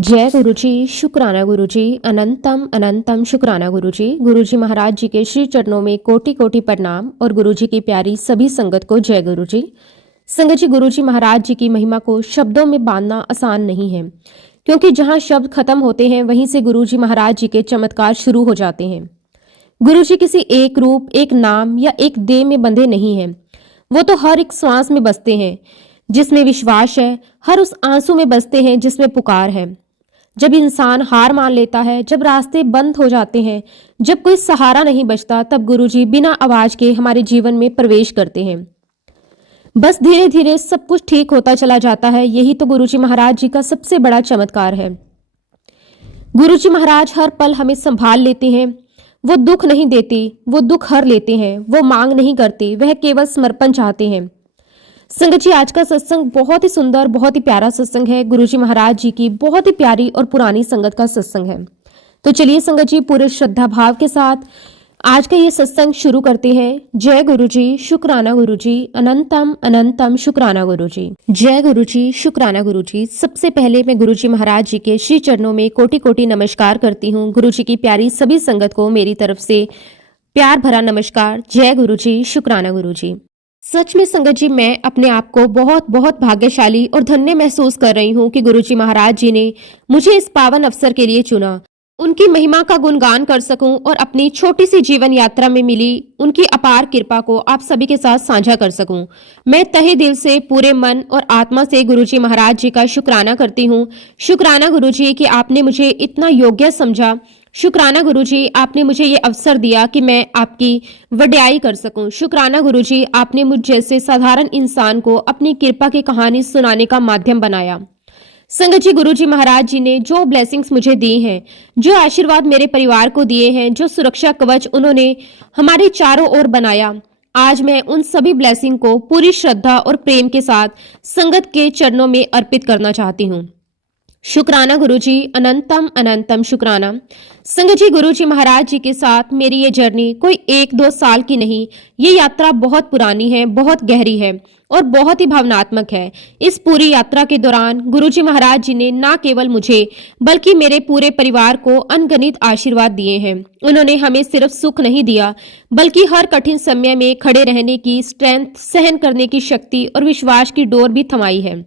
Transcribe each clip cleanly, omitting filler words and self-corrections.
जय गुरु जी, शुक्राना गुरु जी, अनंतम अनंतम शुक्राना गुरु जी। गुरु जी महाराज जी के श्री चरणों में कोटि कोटि प्रणाम और गुरु जी की प्यारी सभी संगत को जय गुरु जी। संगत जी, गुरु जी महाराज जी की महिमा को शब्दों में बांधना आसान नहीं है, क्योंकि जहाँ शब्द खत्म होते हैं वहीं से गुरु जी महाराज जी के चमत्कार शुरू हो जाते हैं। गुरु जी किसी एक रूप, एक नाम या एक देह में बंधे नहीं हैं। वो तो हर एक श्वास में बसते हैं जिसमें विश्वास है, हर उस आंसू में बसते हैं जिसमें पुकार है। जब इंसान हार मान लेता है, जब रास्ते बंद हो जाते हैं, जब कोई सहारा नहीं बचता, तब गुरुजी बिना आवाज के हमारे जीवन में प्रवेश करते हैं। बस धीरे धीरे सब कुछ ठीक होता चला जाता है। यही तो गुरुजी महाराज जी का सबसे बड़ा चमत्कार है। गुरुजी महाराज हर पल हमें संभाल लेते हैं। वो दुख नहीं देते, वो दुख हर लेते हैं। वो मांग नहीं करते, वह केवल समर्पण चाहते हैं। संगत जी, आज का सत्संग बहुत ही सुंदर, बहुत ही प्यारा सत्संग है। गुरुजी महाराज जी की बहुत ही प्यारी और पुरानी संगत का सत्संग है। तो चलिए संगत जी, पूरे श्रद्धा भाव के साथ आज का ये सत्संग शुरू करते हैं। जय गुरु जी, शुक्राना गुरु जी, अनंतम अनंतम शुक्राना गुरु जी। जय गुरु जी, शुक्राना गुरु जी। सबसे पहले मैं गुरु जी महाराज जी के श्री चरणों में कोटि कोटि नमस्कार करती हूँ। गुरु जी की प्यारी सभी संगत को मेरी तरफ से प्यार भरा नमस्कार। जय गुरु जी, शुक्राना गुरु जी। सच में संगत जी, मैं अपने आप को बहुत बहुत भाग्यशाली और धन्य महसूस कर रही हूँ कि गुरुजी महाराज जी ने मुझे इस पावन अवसर के लिए चुना। उनकी महिमा का गुणगान कर सकूं और अपनी छोटी सी जीवन यात्रा में मिली उनकी अपार कृपा को आप सभी के साथ साझा कर सकूं। मैं तहे दिल से, पूरे मन और आत्मा से गुरुजी महाराज जी का शुक्राना करती हूँ। शुक्राना गुरुजी कि आपने मुझे इतना योग्य समझा। शुक्राना गुरुजी, आपने मुझे ये अवसर दिया कि मैं आपकी वड्याई कर सकूं। शुक्राना गुरुजी, आपने मुझ जैसे साधारण इंसान को अपनी कृपा की कहानी सुनाने का माध्यम बनाया। संगत जी, गुरुजी महाराज जी ने जो ब्लेसिंग्स मुझे दी हैं, जो आशीर्वाद मेरे परिवार को दिए हैं, जो सुरक्षा कवच उन्होंने हमारे चारों ओर बनाया, आज मैं उन सभी ब्लेसिंग को पूरी श्रद्धा और प्रेम के साथ संगत के चरणों में अर्पित करना चाहती हूँ। शुक्राना गुरुजी, अनंतम अनंतम शुक्राना। संगत जी, गुरुजी महाराज जी के साथ मेरी ये जर्नी कोई 1-2 साल की नहीं, ये यात्रा बहुत पुरानी है, बहुत गहरी है और बहुत ही भावनात्मक है। इस पूरी यात्रा के दौरान गुरुजी महाराज जी ने ना केवल मुझे बल्कि मेरे पूरे परिवार को अनगिनत आशीर्वाद दिए हैं। उन्होंने हमें सिर्फ सुख नहीं दिया, बल्कि हर कठिन समय में खड़े रहने की स्ट्रेंथ, सहन करने की शक्ति और विश्वास की डोर भी थमाई है।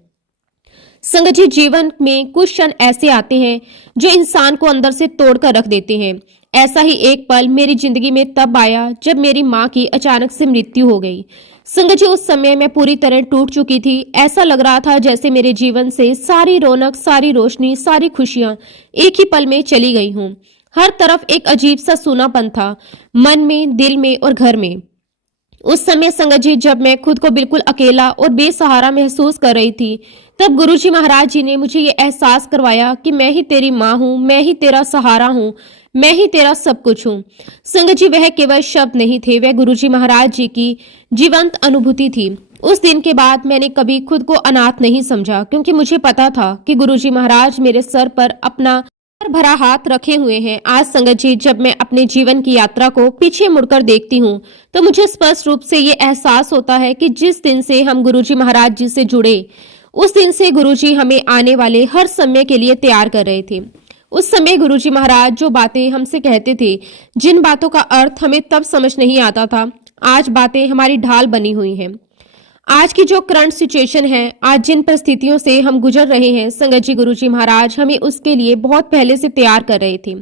संगत जी, जीवन में कुछ क्षण ऐसे आते हैं जो इंसान को अंदर से तोड़कर रख देते हैं। ऐसा ही एक पल मेरी जिंदगी में तब आया जब मेरी माँ की अचानक से मृत्यु हो गई। संगत जी, उस समय मैं पूरी तरह टूट चुकी थी। ऐसा लग रहा था जैसे मेरे जीवन से सारी रौनक, सारी रोशनी, सारी खुशियां एक ही पल में चली गई हूँ। हर तरफ एक अजीब सा सूनापन था, मन में, दिल में और घर में। उस समय संगत जी, जब मैं खुद को बिल्कुल अकेला और बेसहारा महसूस कर रही थी, तब गुरुजी महाराज जी ने मुझे ये एहसास करवाया कि मैं ही तेरी माँ हूँ, मैं ही तेरा सहारा हूँ, मैं ही तेरा सब कुछ हूँ। संगत जी, वह केवल शब्द नहीं थे, वह गुरुजी महाराज जी की जीवंत अनुभूति थी। उस दिन के बाद मैंने कभी खुद को अनाथ नहीं समझा, क्योंकि मुझे पता था कि गुरुजी महाराज मेरे सर पर अपना भरा हाथ रखे हुए हैं। आज संगत जी, जब मैं अपने जीवन की यात्रा को पीछे मुड़कर देखती हूँ, तो मुझे स्पष्ट रूप से ये एहसास होता है कि जिस दिन से हम गुरुजी महाराज जी से जुड़े, उस दिन से गुरुजी हमें आने वाले हर समय के लिए तैयार कर रहे थे। उस समय गुरुजी महाराज जो बातें हमसे कहते थे, जिन बातों का अर्थ हमें तब समझ नहीं आता था, आज बातें हमारी ढाल बनी हुई हैं। आज की जो करंट सिचुएशन है, आज जिन परिस्थितियों से हम गुजर रहे हैं, संगत जी, गुरुजी महाराज हमें उसके लिए बहुत पहले से तैयार कर रहे थे।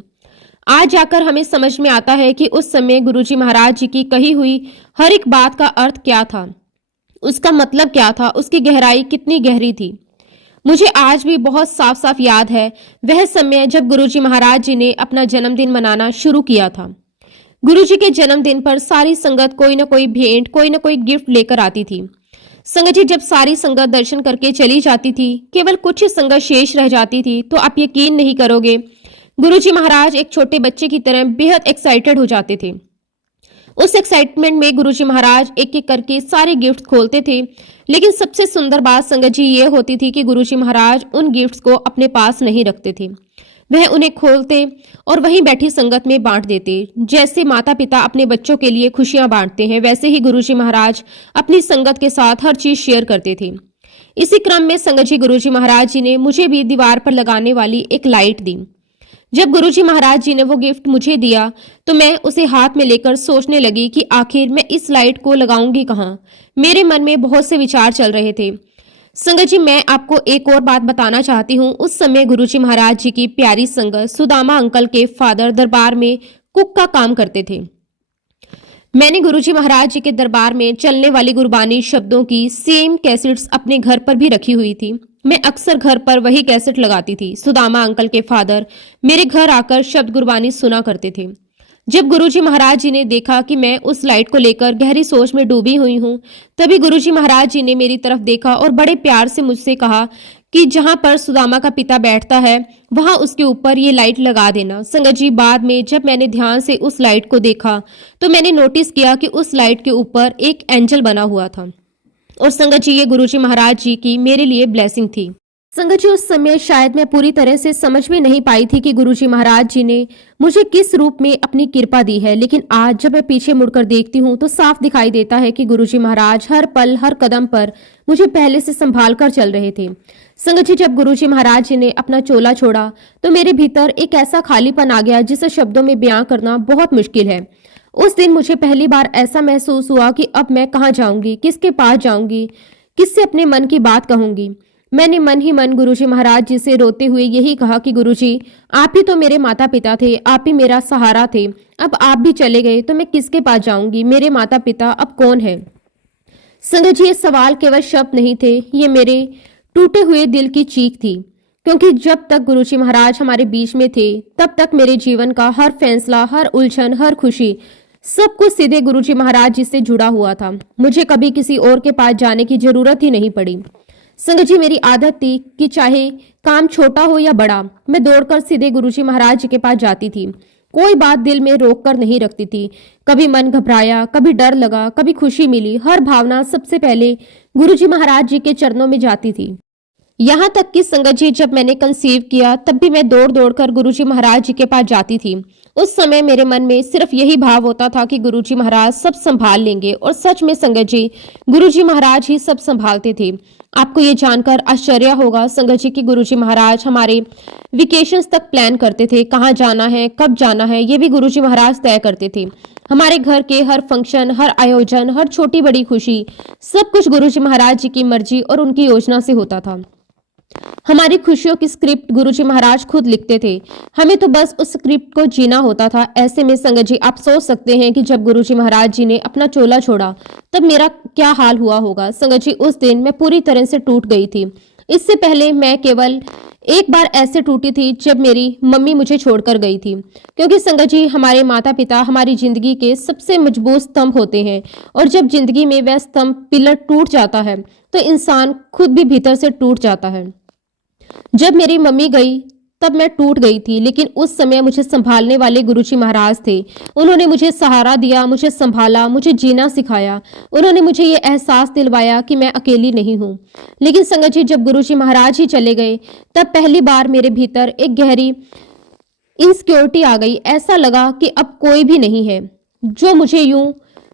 आज जाकर हमें समझ में आता है कि उस समय गुरुजी महाराज जी की कही हुई हर एक बात का अर्थ क्या था, उसका मतलब क्या था, उसकी गहराई कितनी गहरी थी। मुझे आज भी बहुत साफ साफ याद है वह समय जब गुरुजी महाराज जी ने अपना जन्मदिन मनाना शुरू किया था। गुरुजी के जन्मदिन पर सारी संगत कोई ना कोई भेंट, कोई ना कोई गिफ्ट लेकर आती थी। संगत जी, जब सारी संगत दर्शन करके चली जाती थी, केवल कुछ ही संगत शेष रह जाती थी, तो आप यकीन नहीं करोगे, गुरुजी महाराज एक छोटे बच्चे की तरह बेहद एक्साइटेड हो जाते थे। उस एक्साइटमेंट में गुरुजी महाराज एक एक करके सारे गिफ्ट खोलते थे। लेकिन सबसे सुंदर बात संगत जी ये होती थी कि गुरुजी महाराज उन गिफ्ट्स को अपने पास नहीं रखते थे। वह उन्हें खोलते और वहीं बैठी संगत में बांट देते। जैसे माता पिता अपने बच्चों के लिए खुशियां बांटते हैं, वैसे ही गुरुजी महाराज अपनी संगत के साथ हर चीज शेयर करते थे। इसी क्रम में संगत जी गुरुजी महाराज जी ने मुझे भी दीवार पर लगाने वाली एक लाइट दी। जब गुरुजी महाराज जी ने वो गिफ्ट मुझे दिया तो मैं उसे हाथ में लेकर सोचने लगी कि आखिर मैं इस लाइट को लगाऊंगी कहाँ। मेरे मन में बहुत से विचार चल रहे थे। संगत जी, मैं आपको एक और बात बताना चाहती हूँ। उस समय गुरुजी महाराज जी की प्यारी संगत सुदामा अंकल के फादर दरबार में कुक का काम करते थे। मैंने गुरुजी महाराज जी के दरबार में चलने वाली गुरबानी शब्दों की सेम कैसेट्स अपने घर पर भी रखी हुई थी। मैं अक्सर घर पर वही कैसेट लगाती थी। सुदामा अंकल के फादर मेरे घर आकर शब्द गुरबानी सुना करते थे। जब गुरुजी महाराज जी ने देखा कि मैं उस लाइट को लेकर गहरी सोच में डूबी हुई हूँ, तभी गुरुजी महाराज जी ने मेरी तरफ देखा और बड़े प्यार से मुझसे कहा कि जहां पर सुदामा का पिता बैठता है वहां उसके ऊपर ये लाइट लगा देना। संगत जी, बाद में जब मैंने ध्यान से उस लाइट को देखा तो मैंने नोटिस किया कि उस लाइट के ऊपर एक एंजल बना हुआ था। और संगत जी, ये गुरुजी महाराज जी की मेरे लिए ब्लेसिंग थी। संगत जी, उस समय शायद मैं पूरी तरह से समझ में नहीं पाई थी कि गुरुजी महाराज जी ने मुझे किस रूप में अपनी कृपा दी है, लेकिन आज जब मैं पीछे मुड़कर देखती हूँ तो साफ दिखाई देता है कि गुरुजी महाराज हर पल हर कदम पर मुझे पहले से संभाल कर चल रहे थे। संगत जी, जब गुरुजी महाराज जी ने अपना चोला छोड़ा तो मेरे भीतर एक ऐसा खालीपन आ गया जिसे शब्दों में बयां करना बहुत मुश्किल है। उस दिन मुझे पहली बार ऐसा महसूस हुआ कि अब मैं कहाँ जाऊंगी, किसके पास जाऊंगी, किससे अपने मन की बात कहूंगी। मैंने मन ही मन गुरुजी महाराज जी से रोते हुए यही कहा कि गुरुजी, आप ही तो मेरे माता पिता थे, आप ही मेरा सहारा थे। अब आप भी चले गए तो मैं किसके पास जाऊंगी, मेरे माता पिता अब कौन है। संगत जी, ये सवाल केवल शब्द नहीं थे, ये मेरे टूटे हुए दिल की चीख थी। क्योंकि जब तक गुरुजी महाराज हमारे बीच में थे तब तक मेरे जीवन का हर फैसला, हर उलझन, हर खुशी, सब कुछ सीधे गुरुजी महाराज जी से जुड़ा हुआ था। मुझे कभी किसी और के पास जाने की जरूरत ही नहीं पड़ी। संगत जी, मेरी आदत थी कि चाहे काम छोटा हो या बड़ा, मैं दौड़कर सीधे गुरुजी महाराज जी के पास जाती थी। कोई बात दिल में रोक कर नहीं रखती थी। कभी मन घबराया, कभी डर लगा, कभी खुशी मिली, हर भावना सबसे पहले गुरुजी महाराज जी के चरणों में जाती थी। यहाँ तक कि संगत जी, जब मैंने कंसीव किया तब भी मैं दौड़ दौड़ कर गुरुजी महाराज जी के पास जाती थी। उस समय मेरे मन में सिर्फ यही भाव होता था कि गुरुजी महाराज सब संभाल लेंगे। और सच में संगत जी, गुरुजी महाराज ही सब संभालते थे। आपको ये जानकर आश्चर्य होगा संगत जी कि गुरुजी महाराज हमारे वेकेशंस तक प्लान करते थे। कहाँ जाना है, कब जाना है, ये भी गुरुजी महाराज तय करते थे। हमारे घर के हर फंक्शन, हर आयोजन, हर छोटी बड़ी खुशी, सब कुछ गुरुजी महाराज जी की मर्जी और उनकी योजना से होता था। हमारी खुशियों की स्क्रिप्ट गुरुजी महाराज खुद लिखते थे, हमें तो बस उस स्क्रिप्ट को जीना होता था। ऐसे में संगत जी, आप सोच सकते हैं कि जब गुरुजी महाराज जी ने अपना चोला छोड़ा तब मेरा क्या हाल हुआ होगा। संगत जी, उस दिन मैं पूरी तरह से टूट गई थी। इससे पहले मैं केवल एक बार ऐसे टूटी थी जब मेरी मम्मी मुझे छोड़कर गई थी। क्योंकि संगत जी, हमारे माता पिता हमारी जिंदगी के सबसे मजबूत स्तंभ होते हैं और जब जिंदगी में वह स्तंभ पिलर टूट जाता है तो इंसान खुद भी भीतर से टूट जाता है। जब मेरी मम्मी गई तब मैं टूट गई थी, लेकिन उस समय मुझे संभालने वाले गुरुजी महाराज थे। उन्होंने मुझे सहारा दिया, मुझे संभाला, मुझे जीना सिखाया। उन्होंने मुझे ये एहसास दिलवाया कि मैं अकेली नहीं हूँ। लेकिन संगत जी, जब गुरुजी महाराज ही चले गए तब पहली बार मेरे भीतर एक गहरी इनसिक्योरिटी आ गई। ऐसा लगा कि अब कोई भी नहीं है जो मुझे यूं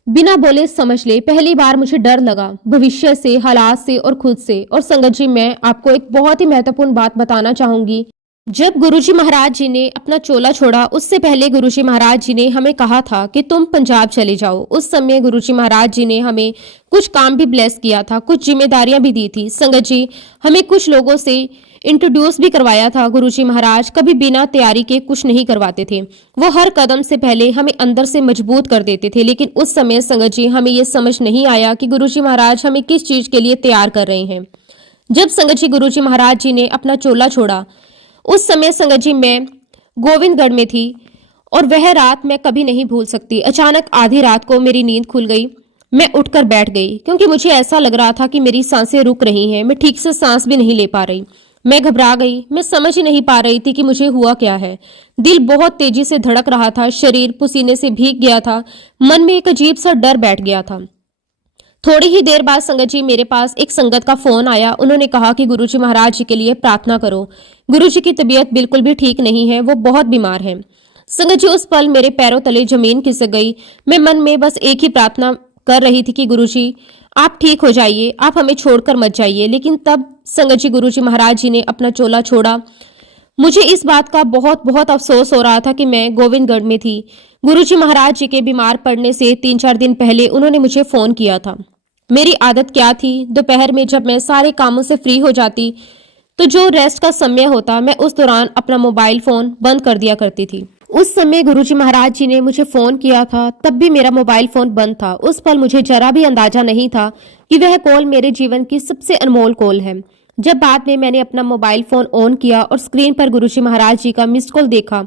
बिना बोले समझ ले। पहली बार मुझे डर लगा, भविष्य से, हालात से और खुद से। और संगत जी, मैं आपको एक बहुत ही महत्वपूर्ण बात बताना चाहूंगी। जब गुरुजी महाराज जी ने अपना चोला छोड़ा उससे पहले गुरुजी महाराज जी ने हमें कहा था कि तुम पंजाब चले जाओ। उस समय गुरुजी महाराज जी ने हमें कुछ काम भी ब्लेस किया था, कुछ जिम्मेदारियां भी दी थी। संगत जी, हमें कुछ लोगों से इंट्रोड्यूस भी करवाया था। गुरुजी महाराज कभी बिना तैयारी के कुछ नहीं करवाते थे। वो हर कदम से पहले हमें अंदर से मजबूत कर देते थे। लेकिन उस समय संगत जी, हमें ये समझ नहीं आया कि गुरुजी महाराज हमें किस चीज के लिए तैयार कर रहे हैं। जब संगत जी गुरुजी महाराज जी ने अपना चोला छोड़ा उस समय संगत जी, मैं गोविंदगढ़ में थी और वह रात मैं कभी नहीं भूल सकती। अचानक आधी रात को मेरी नींद खुल गई। मैं उठकर बैठ गई क्योंकि मुझे ऐसा लग रहा था कि मेरी सांसें रुक रही हैं। मैं ठीक से सांस भी नहीं ले पा रही। मैं घबरा गई। मैं समझ ही नहीं पा रही थी कि मुझे हुआ क्या है। दिल बहुत तेजी से धड़क रहा था, शरीर पसीने से भीग गया था, मन में एक अजीब सा डर बैठ गया था। थोड़ी ही देर बाद संगत जी, मेरे पास एक संगत का फोन आया। उन्होंने कहा कि गुरुजी महाराज जी के लिए प्रार्थना करो। गुरुजी की तबीयत बिल्कुल भी ठीक नहीं है, वो बहुत बीमार हैं। संगत जी, उस पल मेरे पैरों तले जमीन खिसक गई। मैं मन में बस एक ही प्रार्थना कर रही थी कि गुरुजी आप ठीक हो जाइए, आप हमें छोड़कर मत जाइए। लेकिन तब संगत जी गुरुजी महाराज जी ने अपना चोला छोड़ा। मुझे इस बात का बहुत बहुत अफसोस हो रहा था कि मैं गोविंदगढ़ में थी। गुरुजी महाराज जी के बीमार पड़ने से 3-4 दिन पहले उन्होंने मुझे फ़ोन किया था। मेरी आदत क्या थी, दोपहर में जब मैं सारे कामों से फ्री हो जाती तो जो रेस्ट का समय होता मैं उस दौरान अपना मोबाइल फ़ोन बंद कर दिया करती थी। उस समय गुरुजी महाराज जी ने मुझे फ़ोन किया था, तब भी मेरा मोबाइल फ़ोन बंद था। उस पल मुझे जरा भी अंदाजा नहीं था कि वह कॉल मेरे जीवन की सबसे अनमोल कॉल है। जब बाद में मैंने अपना मोबाइल फ़ोन ऑन किया और स्क्रीन पर गुरुजी महाराज जी का मिस्ड कॉल देखा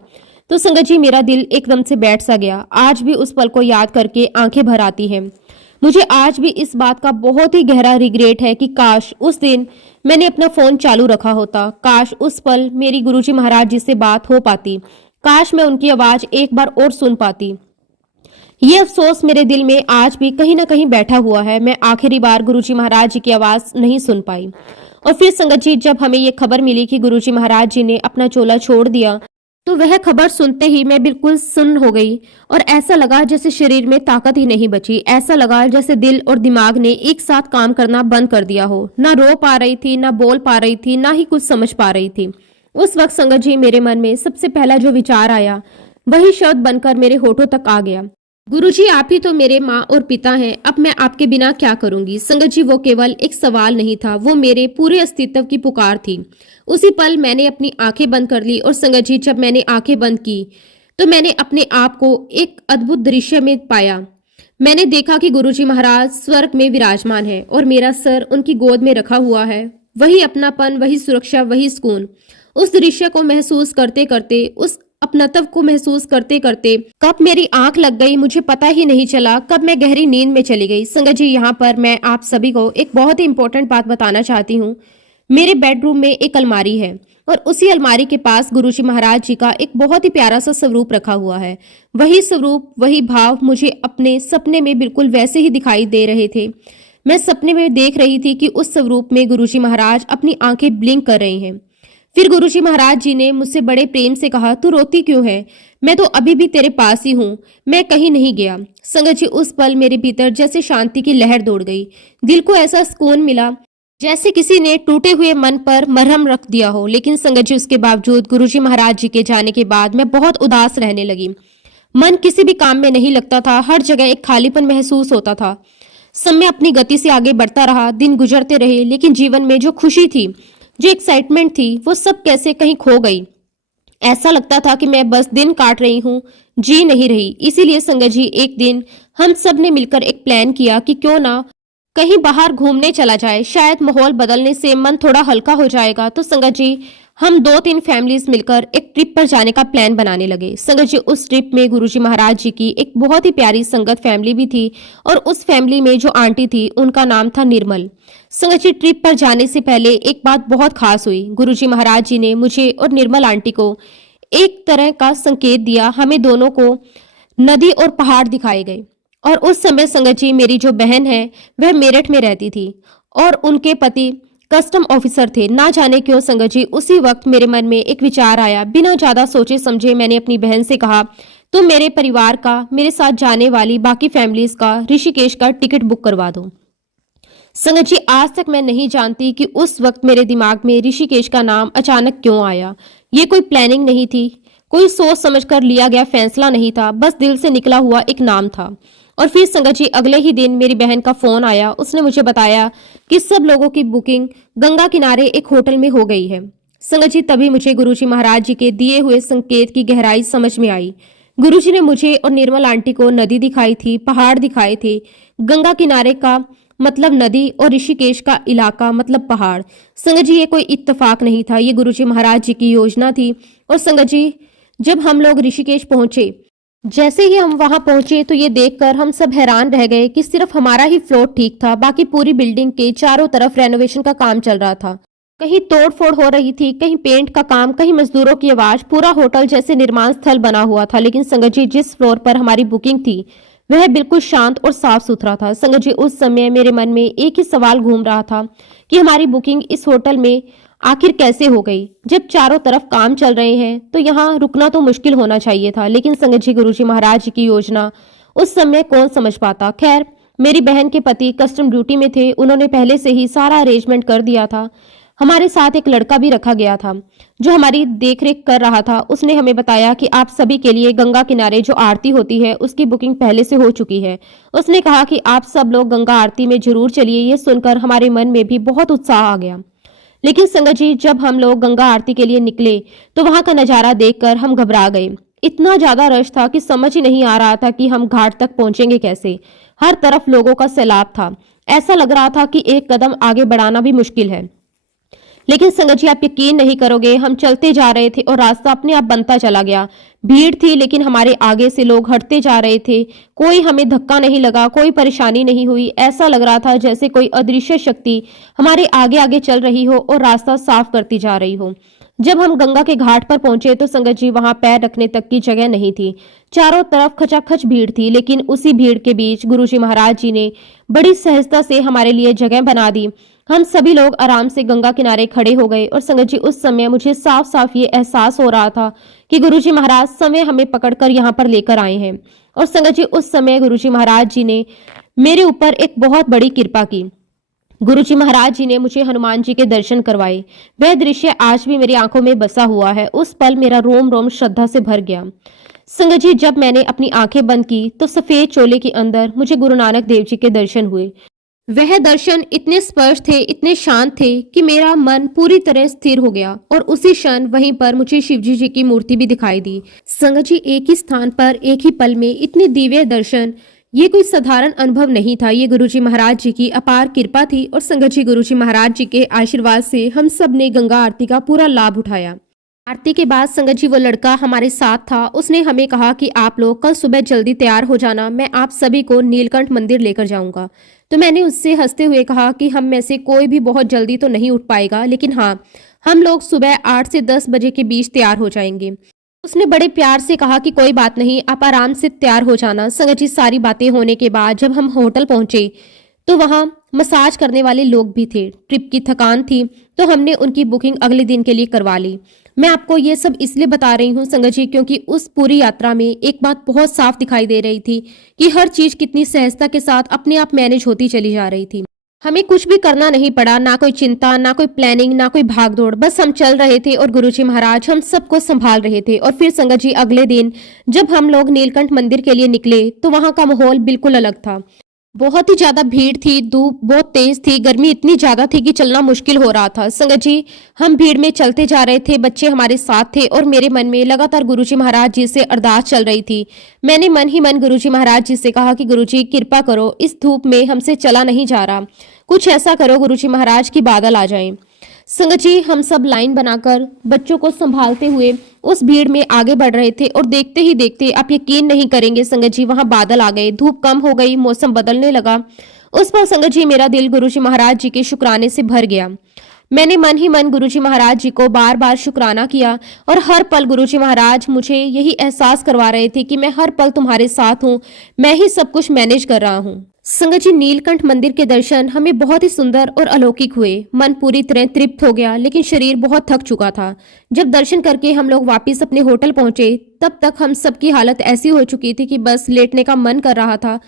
तो संगत जी मेरा दिल एकदम से बैठ सा गया। आज भी उस पल को याद करके आंखें भर आती हैं। मुझे आज भी इस बात का बहुत ही गहरा रिग्रेट है कि काश उस दिन मैंने अपना फ़ोन चालू रखा होता। काश उस पल मेरी गुरुजी महाराज जी से बात हो पाती। काश मैं उनकी आवाज़ एक बार और सुन पाती। ये अफसोस मेरे दिल में आज भी कहीं ना कहीं बैठा हुआ है। मैं आखिरी बार गुरुजी महाराज जी की आवाज़ नहीं सुन पाई। और फिर संगत जी जब हमें ये खबर मिली कि गुरुजी महाराज जी ने अपना चोला छोड़ दिया तो वह खबर सुनते ही मैं बिल्कुल सुन्न हो गई और ऐसा लगा जैसे शरीर में ताकत ही नहीं बची। ऐसा लगा जैसे दिल और दिमाग ने एक साथ काम करना बंद कर दिया हो। ना रो पा रही थी, ना बोल पा रही थी, ना ही कुछ समझ पा रही थी। उस वक्त संगत जी मेरे मन में सबसे पहला जो विचार आया वही शब्द बनकर मेरे होठों तक आ गया, गुरुजी आप ही तो मेरे माँ और पिता हैं, अब मैं आपके बिना क्या करूंगी। संगत जी वो केवल एक सवाल नहीं था, वो मेरे पूरे अस्तित्व की पुकार थी। उसी पल मैंने अपनी आंखें बंद कर ली और संगत जी जब मैंने आंखें बंद की तो मैंने अपने आप को एक अद्भुत दृश्य में पाया। मैंने देखा कि गुरुजी महाराज स्वर्ग में विराजमान है और मेरा सर उनकी गोद में रखा हुआ है। वही अपनापन, वही सुरक्षा, वही सुकून। उस दृश्य को महसूस करते करते, उस अपनत्व को महसूस करते करते कब मेरी आंख लग गई मुझे पता ही नहीं चला, कब मैं गहरी नींद में चली गई। संगत जी यहाँ पर मैं आप सभी को एक बहुत ही इंपॉर्टेंट बात बताना चाहती हूँ। मेरे बेडरूम में एक अलमारी है और उसी अलमारी के पास गुरुजी महाराज जी का एक बहुत ही प्यारा सा स्वरूप रखा हुआ है। वही स्वरूप, वही भाव मुझे अपने सपने में बिल्कुल वैसे ही दिखाई दे रहे थे। मैं सपने में देख रही थी कि उस स्वरूप में गुरुजी महाराज अपनी आंखें ब्लिंक कर रहे हैं। फिर गुरुजी महाराज जी ने मुझसे बड़े प्रेम से कहा, तू रोती क्यों है, मैं तो अभी भी तेरे पास ही हूँ, मैं कहीं नहीं गया। संगत जी उस पल मेरे भीतर जैसे शांति की लहर दौड़ गई। दिल को ऐसा सुकून मिला जैसे किसी ने टूटे हुए मन पर मरहम रख दिया हो। लेकिन संगत जी उसके बावजूद गुरुजी महाराज जी के जाने के बाद मैं बहुत उदास रहने लगी। मन किसी भी काम में नहीं लगता था, हर जगह एक खालीपन महसूस होता था। समय अपनी गति से आगे बढ़ता रहा, दिन गुजरते रहे, लेकिन जीवन में जो खुशी थी, जो एक्साइटमेंट थी, वो सब कैसे कहीं खो गई। ऐसा लगता था कि मैं बस दिन काट रही हूँ, जी नहीं रही। इसीलिए संगत जी एक दिन हम सब ने मिलकर एक प्लान किया कि क्यों ना कहीं बाहर घूमने चला जाए, शायद माहौल बदलने से मन थोड़ा हल्का हो जाएगा। तो संगत जी हम 2-3 फैमिलीज मिलकर एक ट्रिप पर जाने का प्लान बनाने लगे। संगत जी उस ट्रिप में गुरुजी महाराज जी की एक बहुत ही प्यारी संगत फैमिली भी थी और उस फैमिली में जो आंटी थी उनका नाम था निर्मल। संगत जी ट्रिप पर जाने से पहले एक बात बहुत खास हुई। गुरुजी महाराज जी ने मुझे और निर्मल आंटी को एक तरह का संकेत दिया। हमें दोनों को नदी और पहाड़ दिखाए गए और उस समय संगत जी मेरी जो बहन है वह मेरठ में रहती थी और उनके पति कस्टम ऑफिसर थे। ना जाने क्यों संगत जी उसी वक्त मेरे मन में एक विचार आया। बिना ज्यादा सोचे समझे मैंने अपनी बहन से कहा, तुम मेरे परिवार का, मेरे साथ जाने वाली बाकी फैमिलीज का ऋषिकेश का टिकट बुक करवा दो। संगत जी आज तक मैं नहीं जानती कि उस वक्त मेरे दिमाग में ऋषिकेश का नाम अचानक क्यों आया। ये कोई प्लानिंग नहीं थी, कोई सोच समझकर लिया गया फैसला नहीं था, बस दिल से निकला हुआ एक नाम था। और फिर संगत जी अगले ही दिन मेरी बहन का फोन आया। उसने मुझे बताया कि सब लोगों की बुकिंग गंगा किनारे एक होटल में हो गई है। संगत जी तभी मुझे गुरुजी महाराज जी के दिए हुए संकेत की गहराई समझ में आई। गुरुजी ने मुझे और निर्मल आंटी को नदी दिखाई थी, पहाड़ दिखाए थे। गंगा किनारे का मतलब नदी और ऋषिकेश का इलाका मतलब पहाड़। संगत जी ये कोई इत्तेफाक नहीं था, ये गुरुजी महाराज जी की योजना थी। और संगत जी जब हम लोग ऋषिकेश पहुंचे, जैसे ही हम वहां पहुंचे तो ये देखकर हम सब हैरान रह गए कि सिर्फ हमारा ही फ्लोर ठीक था, बाकी पूरी बिल्डिंग के चारों तरफ रेनोवेशन का काम चल रहा था। कहीं तोड़फोड़ हो रही थी, कहीं पेंट का काम, कहीं मजदूरों की आवाज। पूरा होटल जैसे निर्माण स्थल बना हुआ था। लेकिन संगत जी जिस फ्लोर पर हमारी बुकिंग थी वह बिल्कुल शांत और साफ सुथरा था। संगत जी उस समय मेरे मन में एक ही सवाल घूम रहा था कि हमारी बुकिंग इस होटल में आखिर कैसे हो गई। जब चारों तरफ काम चल रहे हैं तो यहाँ रुकना तो मुश्किल होना चाहिए था। लेकिन संगत जी गुरुजी महाराज जी की योजना उस समय कौन समझ पाता। खैर मेरी बहन के पति कस्टम ड्यूटी में थे, उन्होंने पहले से ही सारा अरेंजमेंट कर दिया था। हमारे साथ एक लड़का भी रखा गया था जो हमारी देखरेख कर रहा था। उसने हमें बताया कि आप सभी के लिए गंगा किनारे जो आरती होती है उसकी बुकिंग पहले से हो चुकी है। उसने कहा कि आप सब लोग गंगा आरती में जरूर चलिए। ये सुनकर हमारे मन में भी बहुत उत्साह आ गया। लेकिन संगत जी, जब हम लोग गंगा आरती के लिए निकले तो वहां का नजारा देखकर हम घबरा गए। इतना ज्यादा रश था कि समझ ही नहीं आ रहा था कि हम घाट तक पहुंचेंगे कैसे। हर तरफ लोगों का सैलाब था। ऐसा लग रहा था कि एक कदम आगे बढ़ाना भी मुश्किल है। लेकिन संगत जी, आप यकीन नहीं करोगे, हम चलते जा रहे थे और रास्ता अपने आप बनता चला गया। भीड़ थी लेकिन हमारे आगे से लोग हटते जा रहे थे। कोई हमें धक्का नहीं लगा, कोई परेशानी नहीं हुई। ऐसा लग रहा था जैसे कोई अदृश्य शक्ति हमारे आगे आगे चल रही हो और रास्ता साफ करती जा रही हो। जब हम गंगा के घाट पर पहुंचे तो संगत जी, वहां पैर रखने तक की जगह नहीं थी। चारों तरफ खचाखच भीड़ थी, लेकिन उसी भीड़ के बीच गुरुजी महाराज जी ने बड़ी सहजता से हमारे लिए जगह बना दी। हम सभी लोग आराम से गंगा किनारे खड़े हो गए और संगत जी, उस समय मुझे साफ साफ ये एहसास हो रहा था कि गुरुजी महाराज समय हमें पकड़कर यहाँ पर लेकर आए हैं। और संगत जी, उस समय गुरुजी महाराज जी ने मेरे ऊपर एक बहुत बड़ी कृपा की। गुरुजी महाराज जी ने मुझे हनुमान जी के दर्शन करवाए। वह दृश्य आज भी मेरी आंखों में बसा हुआ है। उस पल मेरा रोम रोम श्रद्धा से भर गया। संगत जी, जब मैंने अपनी आंखें बंद की तो सफेद चोले के अंदर मुझे गुरु नानक देव जी के दर्शन हुए। वह दर्शन इतने स्पष्ट थे, इतने शांत थे कि मेरा मन पूरी तरह स्थिर हो गया। और उसी क्षण वहीं पर मुझे शिवजी जी की मूर्ति भी दिखाई दी। संगत जी, एक ही स्थान पर एक ही पल में इतने दिव्य दर्शन, ये कोई साधारण अनुभव नहीं था। ये गुरुजी महाराज जी की अपार कृपा थी। और संगत जी, गुरुजी महाराज जी के आशीर्वाद से हम सब ने गंगा आरती का पूरा लाभ उठाया। आरती के बाद संगत जी, वो लड़का हमारे साथ था, उसने हमें कहा कि आप लोग कल सुबह जल्दी तैयार हो जाना, मैं आप सभी को नीलकंठ मंदिर लेकर जाऊंगा। तो मैंने उससे हंसते हुए कहा कि हम में से कोई भी बहुत जल्दी तो नहीं उठ पाएगा, लेकिन हाँ, हम लोग सुबह 8 से 10 बजे के बीच तैयार हो जाएंगे। उसने बड़े प्यार से कहा कि कोई बात नहीं, आप आराम से तैयार हो जाना। संगत जी, सारी बातें होने के बाद जब हम होटल पहुंचे तो वहां मसाज करने वाले लोग भी थे। ट्रिप की थकान थी तो हमने उनकी बुकिंग अगले दिन के लिए करवा ली। मैं आपको ये सब इसलिए बता रही हूँ संगत जी, क्योंकि उस पूरी यात्रा में एक बात बहुत साफ दिखाई दे रही थी कि हर चीज कितनी सहजता के साथ अपने आप मैनेज होती चली जा रही थी। हमें कुछ भी करना नहीं पड़ा, ना कोई चिंता, ना कोई प्लानिंग, ना कोई भागदौड़। बस हम चल रहे थे और गुरुजी महाराज हम सबको संभाल रहे थे। और फिर संगत जी, अगले दिन जब हम लोग नीलकंठ मंदिर के लिए निकले तो वहां का माहौल बिल्कुल अलग था। बहुत ही ज्यादा भीड़ थी, धूप बहुत तेज थी, गर्मी इतनी ज्यादा थी कि चलना मुश्किल हो रहा था। संगत जी, हम भीड़ में चलते जा रहे थे, बच्चे हमारे साथ थे और मेरे मन में लगातार गुरुजी महाराज जी से अरदास चल रही थी। मैंने मन ही मन गुरुजी महाराज जी से कहा कि गुरुजी कृपा करो, इस धूप में हमसे चला नहीं जा रहा, कुछ ऐसा करो गुरुजी महाराज की बादल आ जाएं। संगत जी, हम सब लाइन बनाकर बच्चों को संभालते हुए उस भीड़ में आगे बढ़ रहे थे और देखते ही देखते, आप यकीन नहीं करेंगे संगत जी, वहां बादल आ गए, धूप कम हो गई, मौसम बदलने लगा। उस पर संगत जी, मेरा दिल गुरुजी महाराज जी के शुक्राने से भर गया। मैंने मन ही मन गुरुजी महाराज जी को बार बार शुक्राना किया और हर पल गुरुजी महाराज मुझे यही एहसास करवा रहे थे कि मैं हर पल तुम्हारे साथ हूँ, मैं ही सब कुछ मैनेज कर रहा हूँ। संगत जी, नीलकंठ मंदिर के दर्शन हमें बहुत ही सुंदर और अलौकिक हुए। मन पूरी तरह तृप्त हो गया, लेकिन शरीर बहुत थक चुका था। जब दर्शन करके हम लोग वापस अपने होटल पहुंचे तब तक हम सबकी हालत ऐसी हो चुकी थी कि बस लेटने का मन कर रहा था।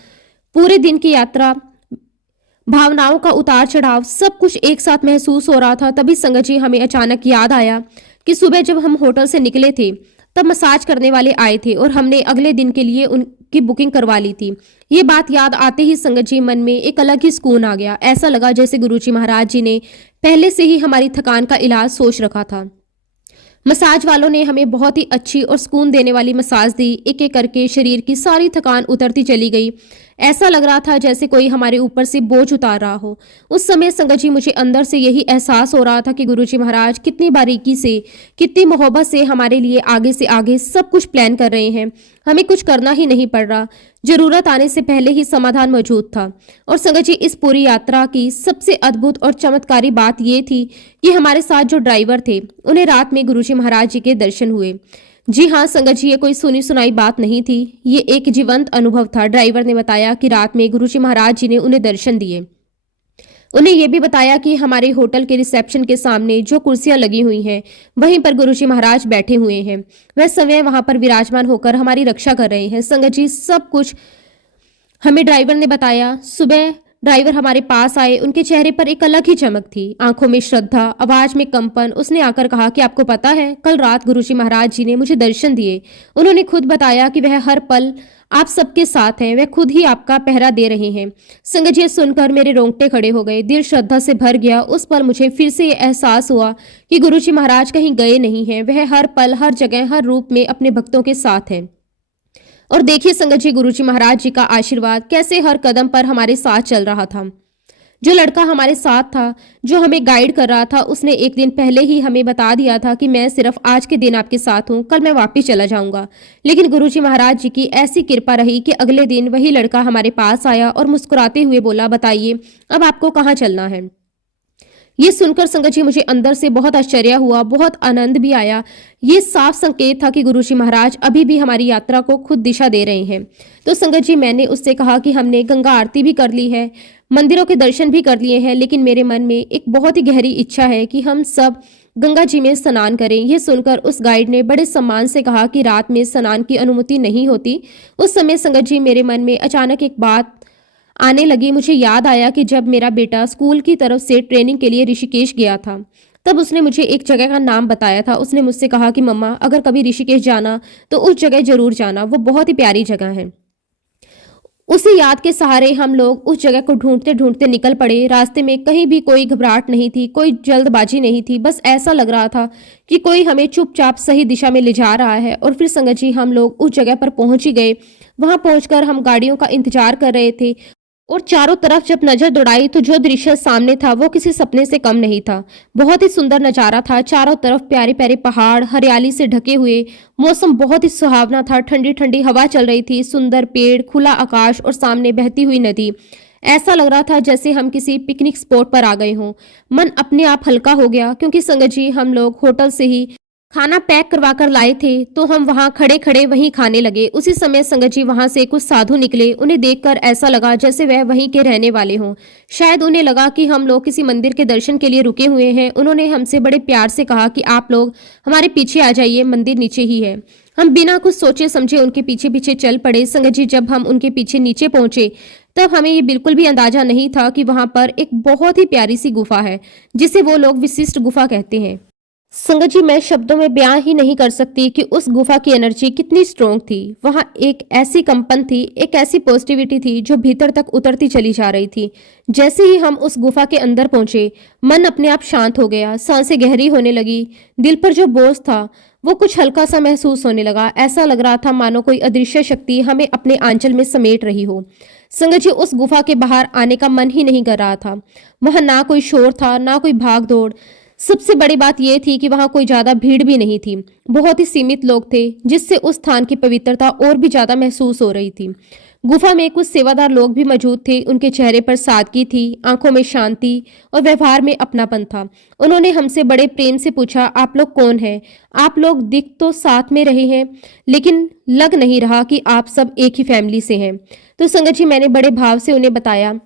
पूरे दिन की यात्रा, भावनाओं का उतार चढ़ाव, सब कुछ एक साथ महसूस हो रहा था। तभी संगत जी, हमें अचानक याद आया कि सुबह जब हम होटल से निकले थे तब मसाज करने वाले आए थे और हमने अगले दिन के लिए उनकी बुकिंग करवा ली थी। ये बात याद आते ही संगत जी, मन में एक अलग ही सुकून आ गया। ऐसा लगा जैसे गुरुजी महाराज जी ने पहले से ही हमारी थकान का इलाज सोच रखा था। मसाज वालों ने हमें बहुत ही अच्छी और सुकून देने वाली मसाज दी। एक एक करके शरीर की सारी थकान उतरती चली गई। ऐसा लग रहा था जैसे कोई हमारे ऊपर से बोझ उतार रहा हो। उस समय संगत जी, मुझे अंदर से यही एहसास हो रहा था कि गुरुजी महाराज कितनी बारीकी से, कितनी मोहब्बत से हमारे लिए आगे से आगे सब कुछ प्लान कर रहे हैं। हमें कुछ करना ही नहीं पड़ रहा, जरूरत आने से पहले ही समाधान मौजूद था। और संगत जी, इस पूरी यात्रा की सबसे अद्भुत और चमत्कारी बात ये थी कि हमारे साथ जो ड्राइवर थे उन्हें रात में गुरुजी महाराज जी के दर्शन हुए। जी हाँ संगत जी, ये कोई सुनी सुनाई बात नहीं थी, ये एक जीवंत अनुभव था। ड्राइवर ने बताया कि रात में गुरुजी महाराज जी ने उन्हें दर्शन दिए। उन्हें यह भी बताया कि हमारे होटल के रिसेप्शन के सामने जो कुर्सियां लगी हुई हैं वहीं पर गुरुजी महाराज बैठे हुए हैं। वह समय वहां पर विराजमान होकर हमारी रक्षा कर रहे हैं। संगत जी, सब कुछ हमें ड्राइवर ने बताया। सुबह ड्राइवर हमारे पास आए, उनके चेहरे पर एक अलग ही चमक थी, आंखों में श्रद्धा, आवाज में कंपन। उसने आकर कहा कि आपको पता है, कल रात गुरुजी महाराज जी ने मुझे दर्शन दिए। उन्होंने खुद बताया कि वह हर पल आप सबके साथ हैं, वह खुद ही आपका पहरा दे रहे हैं। संगत जी, ये सुनकर मेरे रोंगटे खड़े हो गए, दिल श्रद्धा से भर गया। उस पल मुझे फिर से ये एहसास हुआ कि गुरुजी महाराज कहीं गए नहीं हैं, वह हर पल, हर जगह, हर रूप में अपने भक्तों के साथ हैं। और देखिए संगत जी, गुरुजी महाराज जी का आशीर्वाद कैसे हर कदम पर हमारे साथ चल रहा था। जो लड़का हमारे साथ था, जो हमें गाइड कर रहा था, उसने एक दिन पहले ही हमें बता दिया था कि मैं सिर्फ आज के दिन आपके साथ हूँ, कल मैं वापस चला जाऊंगा। लेकिन गुरुजी महाराज जी की ऐसी कृपा रही कि अगले दिन वही लड़का हमारे पास आया और मुस्कुराते हुए बोला, बताइए अब आपको कहाँ चलना है। ये सुनकर संगत जी मुझे अंदर से बहुत आश्चर्य हुआ, बहुत आनंद भी आया। ये साफ संकेत था कि गुरुजी महाराज अभी भी हमारी यात्रा को खुद दिशा दे रहे हैं। तो संगत जी, मैंने उससे कहा कि हमने गंगा आरती भी कर ली है, मंदिरों के दर्शन भी कर लिए हैं, लेकिन मेरे मन में एक बहुत ही गहरी इच्छा है कि हम सब गंगा जी में स्नान करें। यह सुनकर उस गाइड ने बड़े सम्मान से कहा कि रात में स्नान की अनुमति नहीं होती। उस समय संगत जी, मेरे मन में अचानक एक बात आने लगी। मुझे याद आया कि जब मेरा बेटा स्कूल की तरफ से ट्रेनिंग के लिए ऋषिकेश गया था, तब उसने मुझे एक जगह का नाम बताया था। उसने मुझसे कहा कि मम्मा, अगर कभी ऋषिकेश जाना तो उस जगह जरूर जाना, वो बहुत ही प्यारी जगह है। उसी याद के सहारे हम लोग उस जगह को ढूंढते ढूंढते निकल पड़े। रास्ते में कहीं भी कोई घबराहट नहीं थी, कोई जल्दबाजी नहीं थी, बस ऐसा लग रहा था कि कोई हमें चुपचाप सही दिशा में ले जा रहा है। और फिर संगत जी, हम लोग उस जगह पर पहुंच ही गए। वहां पहुंचकर हम गाड़ियों का इंतजार कर रहे थे और चारों तरफ जब नजर दौड़ाई तो जो दृश्य सामने था वो किसी सपने से कम नहीं था। बहुत ही सुंदर नजारा था, चारों तरफ प्यारे प्यारे पहाड़ हरियाली से ढके हुए, मौसम बहुत ही सुहावना था, ठंडी ठंडी हवा चल रही थी, सुंदर पेड़, खुला आकाश और सामने बहती हुई नदी। ऐसा लग रहा था जैसे हम किसी पिकनिक स्पॉट पर आ गए हों। मन अपने आप हल्का हो गया, क्योंकि संगत जी, हम लोग होटल से ही खाना पैक करवा कर लाए थे, तो हम वहां खड़े खड़े वहीं खाने लगे। उसी समय संगत जी, वहां से कुछ साधु निकले। उन्हें देखकर ऐसा लगा जैसे वह वहीं के रहने वाले हों। शायद उन्हें लगा कि हम लोग किसी मंदिर के दर्शन के लिए रुके हुए हैं। उन्होंने हमसे बड़े प्यार से कहा कि आप लोग हमारे पीछे आ जाइए, मंदिर नीचे ही है। हम बिना कुछ सोचे समझे उनके पीछे पीछे चल पड़े। संगत जी, जब हम उनके पीछे नीचे पहुंचे तब हमें ये बिल्कुल भी अंदाजा नहीं था कि वहां पर एक बहुत ही प्यारी सी गुफा है, जिसे वो लोग विशिष्ट गुफा कहते हैं। संगत जी, मैं शब्दों में बयां ही नहीं कर सकती कि उस गुफा की एनर्जी कितनी स्ट्रोंग थी। वहां एक ऐसी कंपन थी, एक ऐसी पॉजिटिविटी थी जो भीतर तक उतरती चली जा रही थी। जैसे ही हम उस गुफा के अंदर पहुंचे, मन अपने आप शांत हो गया, सांसें गहरी होने लगी, दिल पर जो बोझ था वो कुछ हल्का सा महसूस होने लगा। ऐसा लग रहा था मानो कोई अदृश्य शक्ति हमें अपने आंचल में समेट रही हो। संगत जी, उस गुफा के बाहर आने का मन ही नहीं कर रहा था। वहां ना कोई शोर था, ना कोई भाग दौड़। सबसे बड़ी बात यह थी कि वहां कोई ज्यादा भीड़ भी नहीं थी, बहुत ही सीमित लोग थे, जिससे उस स्थान की पवित्रता और भी ज्यादा महसूस हो रही थी। गुफा में कुछ सेवादार लोग भी मौजूद थे। उनके चेहरे पर सादगी थी, आंखों में शांति और व्यवहार में अपनापन था। उन्होंने हमसे बड़े प्रेम से पूछा, आप लोग कौन हैं? आप लोग दिख तो साथ में रहे हैं, लेकिन लग नहीं रहा कि आप सब एक ही फैमिली से हैं। तो संगत जी, मैंने बड़े भाव से उन्हें बताया,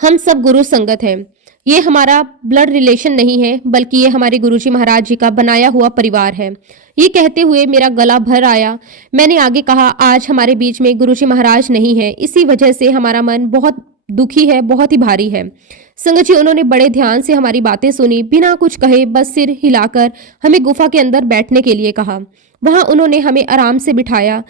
हम सब गुरु संगत हैं। ये हमारा ब्लड रिलेशन नहीं है, बल्कि ये हमारे गुरुजी महाराज जी का बनाया हुआ परिवार है। ये कहते हुए मेरा गला भर आया। मैंने आगे कहा, आज हमारे बीच में गुरुजी महाराज नहीं है, इसी वजह से हमारा मन बहुत दुखी है, बहुत ही भारी है। संगत जी, उन्होंने बड़े ध्यान से हमारी बातें सुनी, बिना कुछ कहे बस सिर हिलाकर हमें गुफा के अंदर बैठने के लिए कहा। वहां उन्होंने हमें आराम से बिठाया।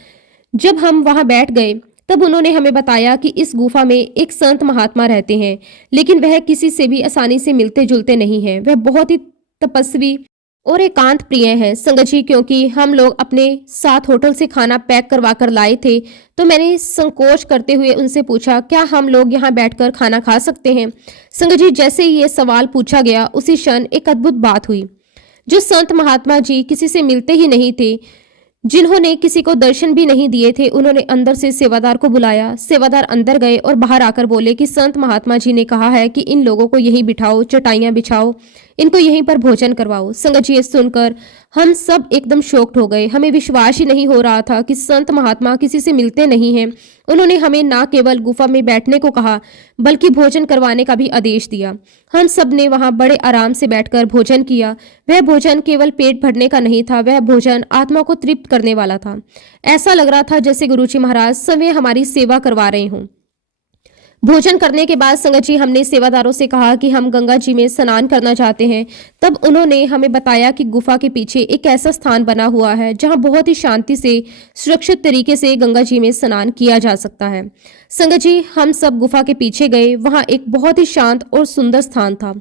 जब हम वहां बैठ गए तब उन्होंने हमें बताया कि इस गुफा में एक संत महात्मा रहते हैं, लेकिन वह किसी से भी आसानी से मिलते जुलते नहीं हैं। वह बहुत ही तपस्वी और एकांत प्रिय हैं। संगत जी, क्योंकि हम लोग अपने साथ होटल से खाना पैक करवा कर लाए थे, तो मैंने संकोच करते हुए उनसे पूछा, क्या हम लोग यहाँ बैठकर खाना खा सकते हैं? संगत जी, जैसे ही ये सवाल पूछा गया, उसी क्षण एक अद्भुत बात हुई। जो संत महात्मा जी किसी से मिलते ही नहीं थे, जिन्होंने किसी को दर्शन भी नहीं दिए थे, उन्होंने अंदर से सेवादार को बुलाया। सेवादार अंदर गए और बाहर आकर बोले कि संत महात्मा जी ने कहा है कि इन लोगों को यहीं बिठाओ, चटाइयां बिछाओ, इनको यहीं पर भोजन करवाओ। संगत जी, ये सुनकर हम सब एकदम शॉक्ड हो गए। हमें विश्वास ही नहीं हो रहा था कि संत महात्मा किसी से मिलते नहीं हैं। उन्होंने हमें ना केवल गुफा में बैठने को कहा, बल्कि भोजन करवाने का भी आदेश दिया। हम सब ने वहां बड़े आराम से बैठकर भोजन किया। वह भोजन केवल पेट भरने का नहीं था, वह भोजन आत्मा को तृप्त करने वाला था। ऐसा लग रहा था जैसे गुरुजी महाराज स्वयं हमारी सेवा करवा रहे हों। भोजन करने के बाद संगत जी हमने सेवादारों से कहा कि हम गंगा जी में स्नान करना चाहते हैं। तब उन्होंने हमें बताया कि गुफा के पीछे एक ऐसा स्थान बना हुआ है जहां बहुत ही शांति से सुरक्षित तरीके से गंगा जी में स्नान किया जा सकता है। संगत जी हम सब गुफा के पीछे गए। वहां एक बहुत ही शांत और सुंदर स्थान था।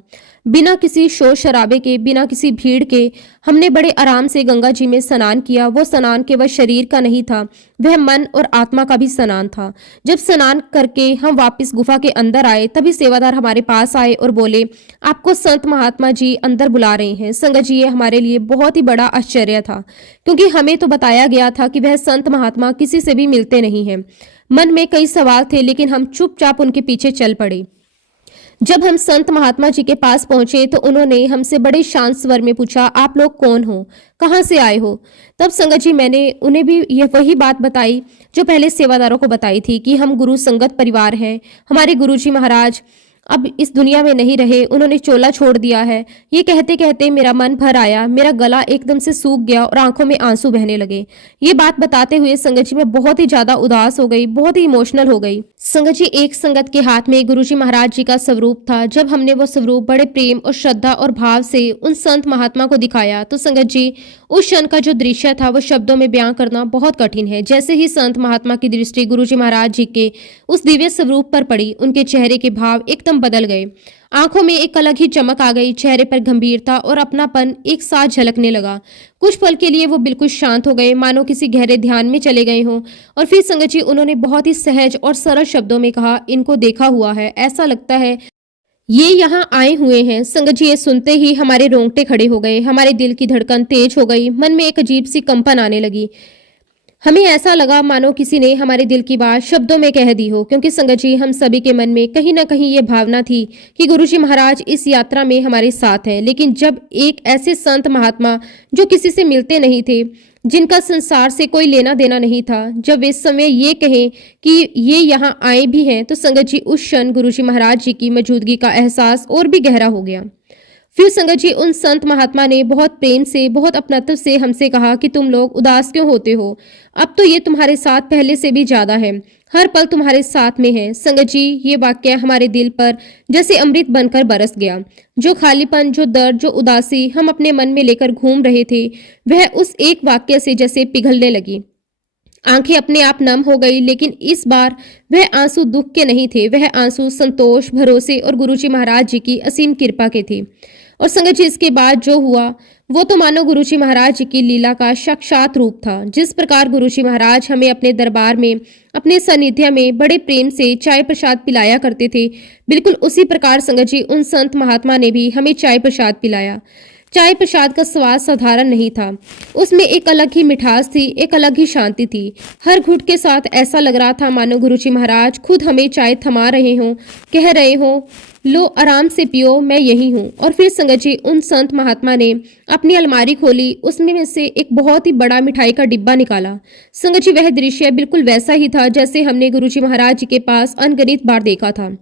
बिना किसी शोर शराबे के, बिना किसी भीड़ के हमने बड़े आराम से गंगा जी में स्नान किया। वो स्नान केवल शरीर का नहीं था, वह मन और आत्मा का भी स्नान था। जब स्नान करके हम वापस गुफा के अंदर आए तभी सेवादार हमारे पास आए और बोले, आपको संत महात्मा जी अंदर बुला रहे हैं। संगत जी ये हमारे लिए बहुत ही बड़ा आश्चर्य था, क्योंकि हमें तो बताया गया था कि वह संत महात्मा किसी से भी मिलते नहीं हैं। मन में कई सवाल थे, लेकिन हम चुपचाप उनके पीछे चल पड़े। जब हम संत महात्मा जी के पास पहुंचे तो उन्होंने हमसे बड़े शांत स्वर में पूछा, आप लोग कौन हो, कहाँ से आए हो? तब संगत जी मैंने उन्हें भी यह वही बात बताई जो पहले सेवादारों को बताई थी कि हम गुरु संगत परिवार हैं। हमारे गुरुजी महाराज अब इस दुनिया में नहीं रहे, उन्होंने चोला छोड़ दिया है। ये कहते कहते मेरा मन भर आया, मेरा गला एकदम से सूख गया और आंखों में आंसू बहने लगे। ये बात बताते हुए संगत जी मैं बहुत ही ज्यादा उदास हो गई, बहुत ही इमोशनल हो गई। संगत जी एक संगत के हाथ में गुरुजी महाराज जी का स्वरूप था। जब हमने वो स्वरूप बड़े प्रेम और श्रद्धा और भाव से उन संत महात्मा को दिखाया तो संगत जी उस क्षण का जो दृश्य था वो शब्दों में बयां करना बहुत कठिन है। जैसे ही संत महात्मा की दृष्टि गुरुजी महाराज जी के उस दिव्य स्वरूप पर पड़ी, उनके चेहरे के भाव एकदम बदल गए। आंखों में एक अलग ही चमक आ गई, चेहरे पर गंभीरता और अपनापन एक साथ झलकने लगा। कुछ पल के लिए वो बिल्कुल शांत हो गए, मानो किसी गहरे ध्यान में चले गए हों। और फिर संगत जी उन्होंने बहुत ही सहज और सरल शब्दों में कहा, इनको देखा हुआ है, ऐसा लगता है ये यहाँ आए हुए हैं। संगत जी ये सुनते ही हमारे रोंगटे खड़े हो गए, हमारे दिल की धड़कन तेज हो गई, मन में एक अजीब सी कंपन आने लगी। हमें ऐसा लगा मानो किसी ने हमारे दिल की बात शब्दों में कह दी हो, क्योंकि संगत जी हम सभी के मन में कहीं ना कहीं ये भावना थी कि गुरुजी महाराज इस यात्रा में हमारे साथ हैं। लेकिन जब एक ऐसे संत महात्मा जो किसी से मिलते नहीं थे, जिनका संसार से कोई लेना देना नहीं था, जब वे समय ये कहें कि ये यहाँ आए भी हैं, तो संगत जी उस क्षण गुरुजी महाराज जी की मौजूदगी का एहसास और भी गहरा हो गया। फिर संगत जी उन संत महात्मा ने बहुत प्रेम से, बहुत अपनत्व से हमसे कहा कि तुम लोग उदास क्यों होते हो? अब तो ये तुम्हारे साथ पहले से भी ज्यादा है, हर पल तुम्हारे साथ में है। संगत जी ये वाक्य हमारे दिल पर जैसे अमृत बनकर बरस गया। जो खालीपन, जो दर्द, जो उदासी हम अपने मन में लेकर घूम रहे थे, वह उस एक वाक्य से जैसे पिघलने लगी। आंखें अपने आप नम हो गई, लेकिन इस बार वह आंसू दुख के नहीं थे, वह आंसू संतोष, भरोसे और गुरुजी महाराज जी की असीम कृपा के थे। और संगत जी इसके बाद जो हुआ वो तो मानो गुरुजी महाराज जी की लीला का साक्षात रूप था। जिस प्रकार गुरुजी महाराज हमें अपने दरबार में, अपने सानिध्य में बड़े प्रेम से चाय प्रसाद पिलाया करते थे, बिल्कुल उसी प्रकार संगत जी उन संत महात्मा ने भी हमें चाय प्रसाद पिलाया। चाय प्रसाद का स्वाद साधारण नहीं था, उसमें एक अलग ही मिठास थी, एक अलग ही शांति थी। हर घुट के साथ ऐसा लग रहा था मानो गुरुजी महाराज खुद हमें चाय थमा रहे हों, कह रहे हों, लो आराम से पियो, मैं यही हूँ। और फिर संगत जी उन संत महात्मा ने अपनी अलमारी खोली, उसमें से एक बहुत ही बड़ा मिठाई का डिब्बा निकाला। संगत जी वह दृश्य बिल्कुल वैसा ही था जैसे हमने गुरुजी महाराज जी के पास अनगिनत बार देखा था।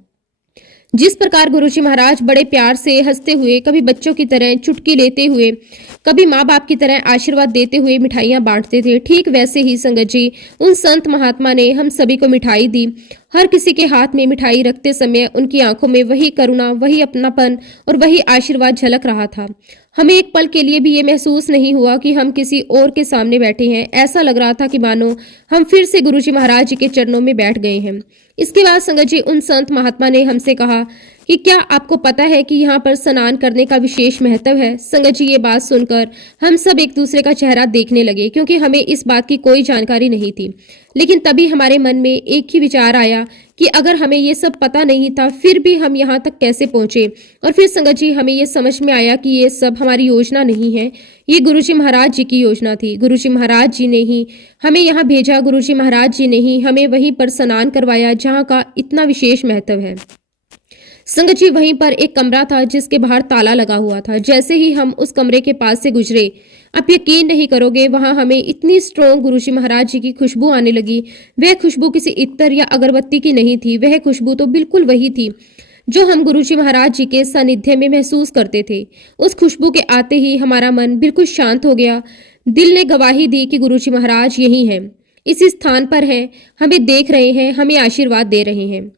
जिस प्रकार गुरुजी महाराज बड़े प्यार से हंसते हुए, कभी बच्चों की तरह चुटकी लेते हुए, कभी माँ बाप की तरह आशीर्वाद देते हुए मिठाइयाँ बांटते थे, ठीक वैसे ही संगत जी उन संत महात्मा ने हम सभी को मिठाई दी। हर किसी के हाथ में मिठाई रखते समय उनकी आंखों में वही करुणा, वही अपनापन और वही आशीर्वाद झलक रहा था। हमें एक पल के लिए भी ये महसूस नहीं हुआ कि हम किसी और के सामने बैठे हैं। ऐसा लग रहा था कि मानो हम फिर से गुरुजी महाराज जी के चरणों में बैठ गए हैं। इसके बाद संगत जी उन संत महात्मा ने हमसे कहा कि क्या आपको पता है कि यहाँ पर स्नान करने का विशेष महत्व है? संगत जी ये बात सुनकर हम सब एक दूसरे का चेहरा देखने लगे, क्योंकि हमें इस बात की कोई जानकारी नहीं थी। लेकिन तभी हमारे मन में एक ही विचार आया कि अगर हमें ये सब पता नहीं था फिर भी हम यहाँ तक कैसे पहुंचे। और फिर संगत जी हमें ये समझ में आया कि ये सब हमारी योजना नहीं है, ये गुरुजी महाराज जी की योजना थी। गुरुजी महाराज जी ने ही हमें यहाँ भेजा, गुरुजी महाराज जी ने ही हमें वहीं पर स्नान करवाया जहाँ का इतना विशेष महत्व है। संगत जी वहीं पर एक कमरा था जिसके बाहर ताला लगा हुआ था। जैसे ही हम उस कमरे के पास से गुजरे, आप यकीन नहीं करोगे, वहां हमें इतनी स्ट्रॉन्ग गुरुजी महाराज जी की खुशबू आने लगी। वह खुशबू किसी इत्र या अगरबत्ती की नहीं थी, वह खुशबू तो बिल्कुल वही थी जो हम गुरुजी महाराज जी के सानिध्य में महसूस करते थे। उस खुशबू के आते ही हमारा मन बिल्कुल शांत हो गया। दिल ने गवाही दी कि गुरुजी महाराज यही हैं, इसी स्थान पर हैं, हमें देख रहे हैं, हमें आशीर्वाद दे रहे हैं।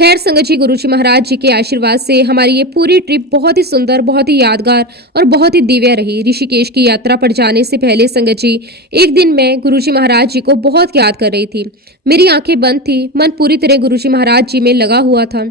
खैर संगत जी, गुरुजी महाराज जी के आशीर्वाद से हमारी ये पूरी ट्रिप बहुत ही सुंदर, बहुत ही यादगार और बहुत ही दिव्य रही। ऋषिकेश की यात्रा पर जाने से पहले संगत जी, एक दिन मैं गुरुजी महाराज जी को बहुत याद कर रही थी। मेरी आंखें बंद थी, मन पूरी तरह गुरुजी महाराज जी में लगा हुआ था।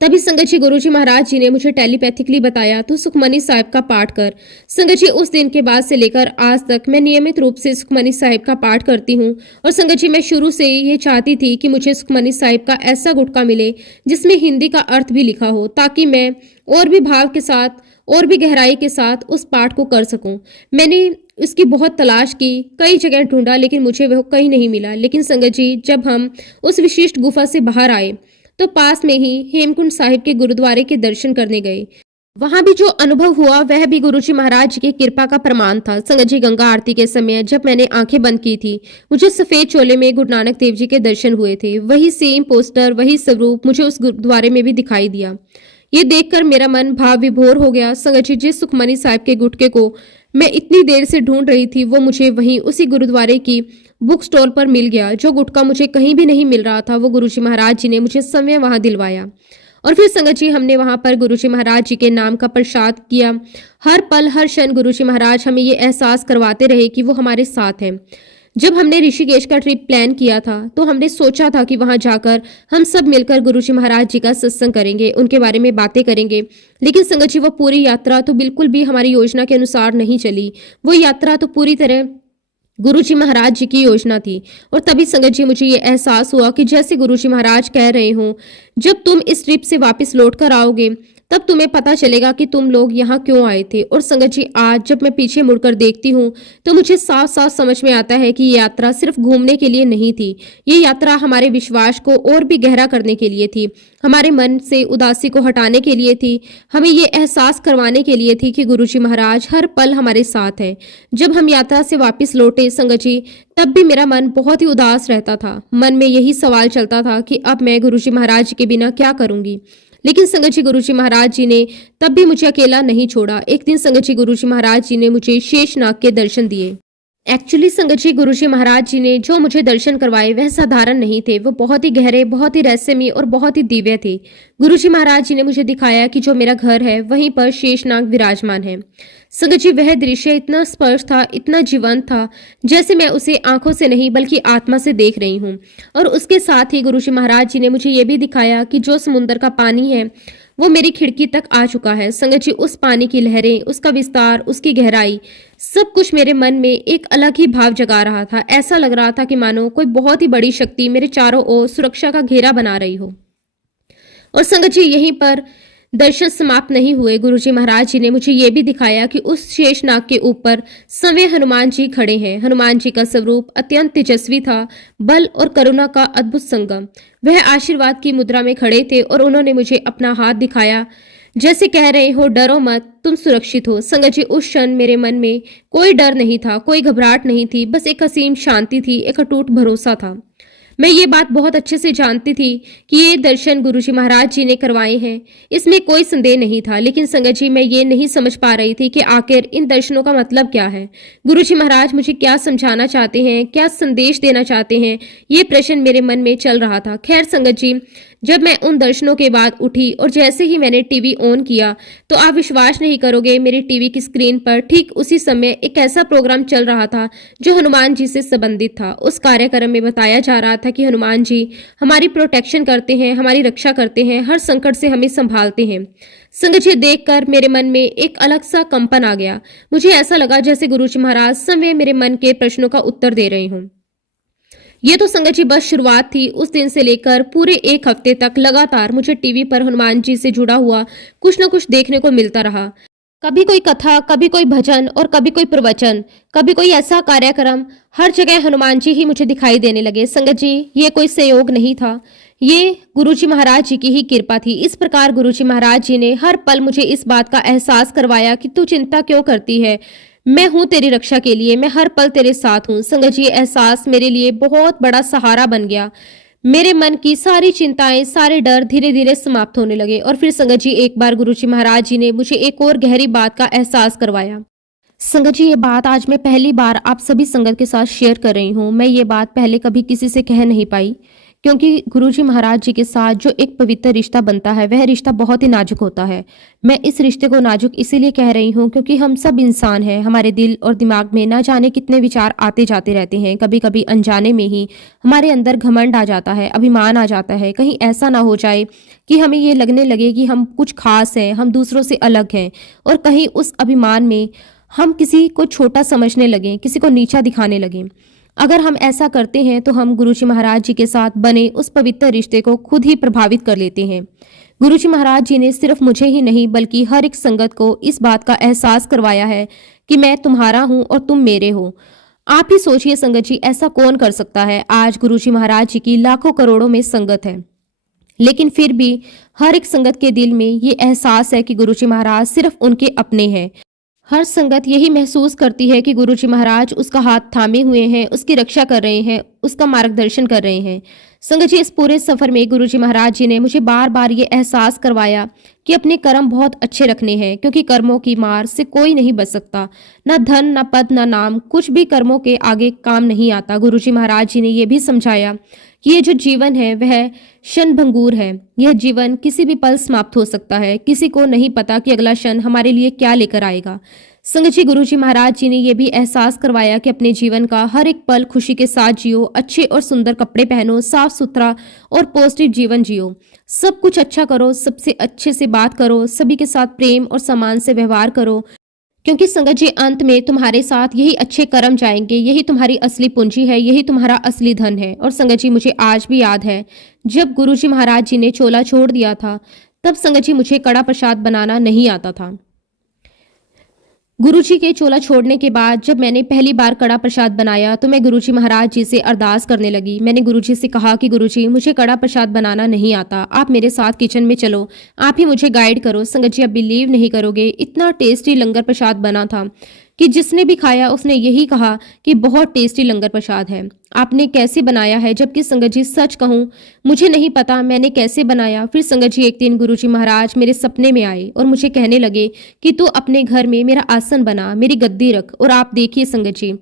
तभी संगत जी, गुरुजी महाराज जी ने मुझे टेलीपैथिकली बताया, तू सुखमनी साहिब का पाठ कर। संगत जी, उस दिन के बाद से लेकर आज तक मैं नियमित रूप से सुखमनी साहिब का पाठ करती हूँ। और संगत जी, मैं शुरू से ये चाहती थी कि मुझे सुखमनी साहिब का ऐसा गुटका मिले जिसमें हिंदी का अर्थ भी लिखा हो, ताकि मैं और भी भाव के साथ और भी गहराई के साथ उस पाठ को कर सकूं। मैंने इसकी बहुत तलाश की, कई जगह ढूंढा, लेकिन मुझे वह कहीं नहीं मिला। लेकिन संगत जी, जब हम उस विशिष्ट गुफा से बाहर आए तो पास में ही हेमकुंड साहिब के गुरुद्वारे के दर्शन करने गए। वहां भी जो अनुभव हुआ वह भी गुरुजी महाराज जी की कृपा का प्रमाण था। संगत जी, गंगा आरती के समय जब मैंने आंखें बंद की थी, मुझे सफेद चोले में गुरु नानक देव जी के दर्शन हुए थे। वही सेम पोस्टर, वही स्वरूप मुझे उस गुरुद्वारे में भी दिखाई दिया। ये देखकर मेरा मन भाव विभोर हो गया। संगत जी, जिस सुखमनी साहिब के गुटके को मैं इतनी देर से ढूंढ रही थी, वो मुझे वहीं उसी गुरुद्वारे की बुक स्टॉल पर मिल गया। जो गुटका मुझे कहीं भी नहीं मिल रहा था, वो गुरुजी महाराज जी ने मुझे समय वहां दिलवाया। और फिर संगत जी, हमने वहां पर गुरुजी महाराज जी के नाम का प्रसाद किया। हर पल हर क्षण गुरुजी महाराज हमें ये एहसास करवाते रहे कि वो हमारे साथ हैं। जब हमने ऋषिकेश का ट्रिप प्लान किया था, तो हमने सोचा था कि वहां जाकर हम सब मिलकर गुरुजी महाराज जी का सत्संग करेंगे, उनके बारे में बातें करेंगे। लेकिन संगत जी, वो पूरी यात्रा तो बिल्कुल भी हमारी योजना के अनुसार नहीं चली। वो यात्रा तो पूरी तरह गुरुजी महाराज जी की योजना थी। और तभी संगत जी, मुझे ये एहसास हुआ कि जैसे गुरुजी महाराज कह रहे हों, जब तुम इस ट्रिप से वापस लौट कर आओगे तब तुम्हें पता चलेगा कि तुम लोग यहाँ क्यों आए थे। और संगत जी, आज जब मैं पीछे मुड़कर देखती हूँ तो मुझे साफ साफ समझ में आता है कि ये यात्रा सिर्फ घूमने के लिए नहीं थी। ये यात्रा हमारे विश्वास को और भी गहरा करने के लिए थी, हमारे मन से उदासी को हटाने के लिए थी, हमें ये एहसास करवाने के लिए थी कि गुरुजी महाराज हर पल हमारे साथ हैं। जब हम यात्रा से वापस लौटे संगत जी, तब भी मेरा मन बहुत ही उदास रहता था। मन में यही सवाल चलता था कि अब मैं गुरुजी महाराज के बिना क्या करूंगी। लेकिन संगत जी, गुरुजी महाराज जी ने तब भी मुझे अकेला नहीं छोड़ा। एक दिन संगत जी, गुरुजी महाराज जी ने मुझे शेषनाग के दर्शन दिए। एक्चुअली संगत जी, गुरुजी महाराज जी ने जो मुझे दर्शन करवाए वह साधारण नहीं थे, वो बहुत ही गहरे, बहुत ही रहस्यमय और बहुत ही दिव्य थे। गुरुजी महाराज जी ने मुझे दिखाया कि जो मेरा घर है वहीं पर शेषनाग विराजमान है। संगत जी, वह दृश्य इतना स्पष्ट था, इतना जीवंत था, जैसे मैं उसे आंखों से नहीं बल्कि आत्मा से देख रही हूँ। और उसके साथ ही गुरुजी महाराज जी ने मुझे ये भी दिखाया कि जो समुद्र का पानी है वो मेरी खिड़की तक आ चुका है। संगत जी, उस पानी की लहरें, उसका विस्तार, उसकी गहराई, सब कुछ मेरे मन में एक अलग ही भाव जगा रहा था। ऐसा लग रहा था कि मानो कोई बहुत ही बड़ी शक्ति मेरे चारों ओर सुरक्षा का घेरा बना रही हो। और संगत जी, यहीं पर दर्शन समाप्त नहीं हुए। गुरुजी महाराज जी ने मुझे ये भी दिखाया कि उस शेषनाग के ऊपर स्वयं हनुमान जी खड़े हैं। हनुमान जी का स्वरूप अत्यंत तेजस्वी था, बल और करुणा का अद्भुत संगम। वह आशीर्वाद की मुद्रा में खड़े थे और उन्होंने मुझे अपना हाथ दिखाया, जैसे कह रहे हो, डरो मत, तुम सुरक्षित हो। संगत जी, उस क्षण मेरे मन में कोई डर नहीं था, कोई घबराहट नहीं थी, बस एक असीम शांति थी, एक अटूट भरोसा था। मैं ये बात बहुत अच्छे से जानती थी कि ये दर्शन गुरुजी महाराज जी ने करवाए हैं, इसमें कोई संदेह नहीं था। लेकिन संगत जी, मैं ये नहीं समझ पा रही थी कि आखिर इन दर्शनों का मतलब क्या है। गुरुजी महाराज मुझे क्या समझाना चाहते हैं, क्या संदेश देना चाहते हैं, ये प्रश्न मेरे मन में चल रहा था। खैर संगत जी, जब मैं उन दर्शनों के बाद उठी और जैसे ही मैंने टीवी ऑन किया, तो आप विश्वास नहीं करोगे, मेरी टीवी की स्क्रीन पर ठीक उसी समय एक ऐसा प्रोग्राम चल रहा था जो हनुमान जी से संबंधित था। उस कार्यक्रम में बताया जा रहा था कि हनुमान जी हमारी प्रोटेक्शन करते हैं, हमारी रक्षा करते हैं, हर संकट से हमें संभालते हैं। संगत जी, देखकर मेरे मन में एक अलग सा कंपन आ गया। मुझे ऐसा लगा जैसे गुरुजी महाराज स्वयं मेरे मन के प्रश्नों का उत्तर दे रहे हों। ये तो संगत जी बस शुरुआत थी। उस दिन से लेकर पूरे एक हफ्ते तक लगातार मुझे टीवी पर हनुमान जी से जुड़ा हुआ कुछ न कुछ देखने को मिलता रहा। कभी कोई कथा, कभी कोई भजन और कभी कोई प्रवचन, कभी कोई ऐसा कार्यक्रम, हर जगह हनुमान जी ही मुझे दिखाई देने लगे। संगत जी, ये कोई संयोग नहीं था, ये गुरुजी महाराज जी की ही कृपा थी। इस प्रकार गुरुजी महाराज जी ने हर पल मुझे इस बात का एहसास करवाया कि तू चिंता क्यों करती है, मैं हूं तेरी रक्षा के लिए, मैं हर पल तेरे साथ हूं। संगत जी, एहसास मेरे लिए बहुत बड़ा सहारा बन गया। मेरे मन की सारी चिंताएं, सारे डर धीरे धीरे समाप्त होने लगे। और फिर संगत जी, एक बार गुरुजी महाराज जी ने मुझे एक और गहरी बात का एहसास करवाया। संगत जी, ये बात आज मैं पहली बार आप सभी संगत के साथ शेयर कर रही हूँ। मैं ये बात पहले कभी किसी से कह नहीं पाई, क्योंकि गुरुजी महाराज जी के साथ जो एक पवित्र रिश्ता बनता है वह रिश्ता बहुत ही नाजुक होता है। मैं इस रिश्ते को नाजुक इसीलिए कह रही हूँ क्योंकि हम सब इंसान हैं, हमारे दिल और दिमाग में ना जाने कितने विचार आते जाते रहते हैं। कभी कभी अनजाने में ही हमारे अंदर घमंड आ जाता है, अभिमान आ जाता है। कहीं ऐसा ना हो जाए कि हमें ये लगने लगे कि हम कुछ खास हैं, हम दूसरों से अलग हैं, और कहीं उस अभिमान में हम किसी को छोटा समझने लगें, किसी को नीचा दिखाने लगें। अगर हम ऐसा करते हैं तो हम गुरुजी महाराज जी के साथ बने उस पवित्र रिश्ते को खुद ही प्रभावित कर लेते हैं। गुरुजी महाराज जी ने सिर्फ मुझे ही नहीं बल्कि हर एक संगत को इस बात का एहसास करवाया है कि मैं तुम्हारा हूं और तुम मेरे हो। आप ही सोचिए संगत जी, ऐसा कौन कर सकता है। आज गुरुजी महाराज जी की लाखों करोड़ों में संगत है, लेकिन फिर भी हर एक संगत के दिल में ये एहसास है कि गुरुजी महाराज सिर्फ उनके अपने हैं। हर संगत यही महसूस करती है कि गुरुजी महाराज उसका हाथ थामे हुए हैं, उसकी रक्षा कर रहे हैं, उसका मार्गदर्शन कर रहे हैं। संगत जी, इस पूरे सफर में गुरुजी महाराज जी ने मुझे बार बार ये एहसास करवाया कि अपने कर्म बहुत अच्छे रखने हैं, क्योंकि कर्मों की मार से कोई नहीं बच सकता। ना धन, ना पद, ना नाम, कुछ भी कर्मों के आगे काम नहीं आता। गुरुजी महाराज जी ने यह भी समझाया कि ये जो जीवन है वह क्षणभंगुर है। यह जीवन किसी भी पल समाप्त हो सकता है। किसी को नहीं पता कि अगला क्षण हमारे लिए क्या लेकर आएगा। संगत जी, गुरुजी महाराज जी ने यह भी एहसास करवाया कि अपने जीवन का हर एक पल खुशी के साथ जियो, अच्छे और सुंदर कपड़े पहनो, साफ सुथरा और पौष्टिक जीवन जियो, सब कुछ अच्छा करो, सबसे अच्छे से बात करो, सभी के साथ प्रेम और सम्मान से व्यवहार करो, क्योंकि संगत जी अंत में तुम्हारे साथ यही अच्छे कर्म जाएंगे। यही तुम्हारी असली पूंजी है, यही तुम्हारा असली धन है। और संगत जी, मुझे आज भी याद है जब गुरुजी महाराज जी ने चोला छोड़ दिया था, तब संगत जी मुझे कड़ा प्रसाद बनाना नहीं आता था। गुरुजी के चोला छोड़ने के बाद जब मैंने पहली बार कड़ा प्रसाद बनाया तो मैं गुरुजी महाराज जी से अरदास करने लगी। मैंने गुरुजी से कहा कि गुरुजी, मुझे कड़ा प्रसाद बनाना नहीं आता, आप मेरे साथ किचन में चलो, आप ही मुझे गाइड करो। संगत जी, आप बिलीव नहीं करोगे, इतना टेस्टी लंगर प्रसाद बना था कि जिसने भी खाया उसने यही कहा कि बहुत टेस्टी लंगर प्रसाद है। आपने कैसे बनाया है? जबकि संगत जी सच कहूँ मुझे नहीं पता मैंने कैसे बनाया। फिर संगत जी एक दिन गुरुजी महाराज मेरे सपने में आए और मुझे कहने लगे कि तू अपने घर में मेरा आसन बना, मेरी गद्दी रख। और आप देखिए संगत जी,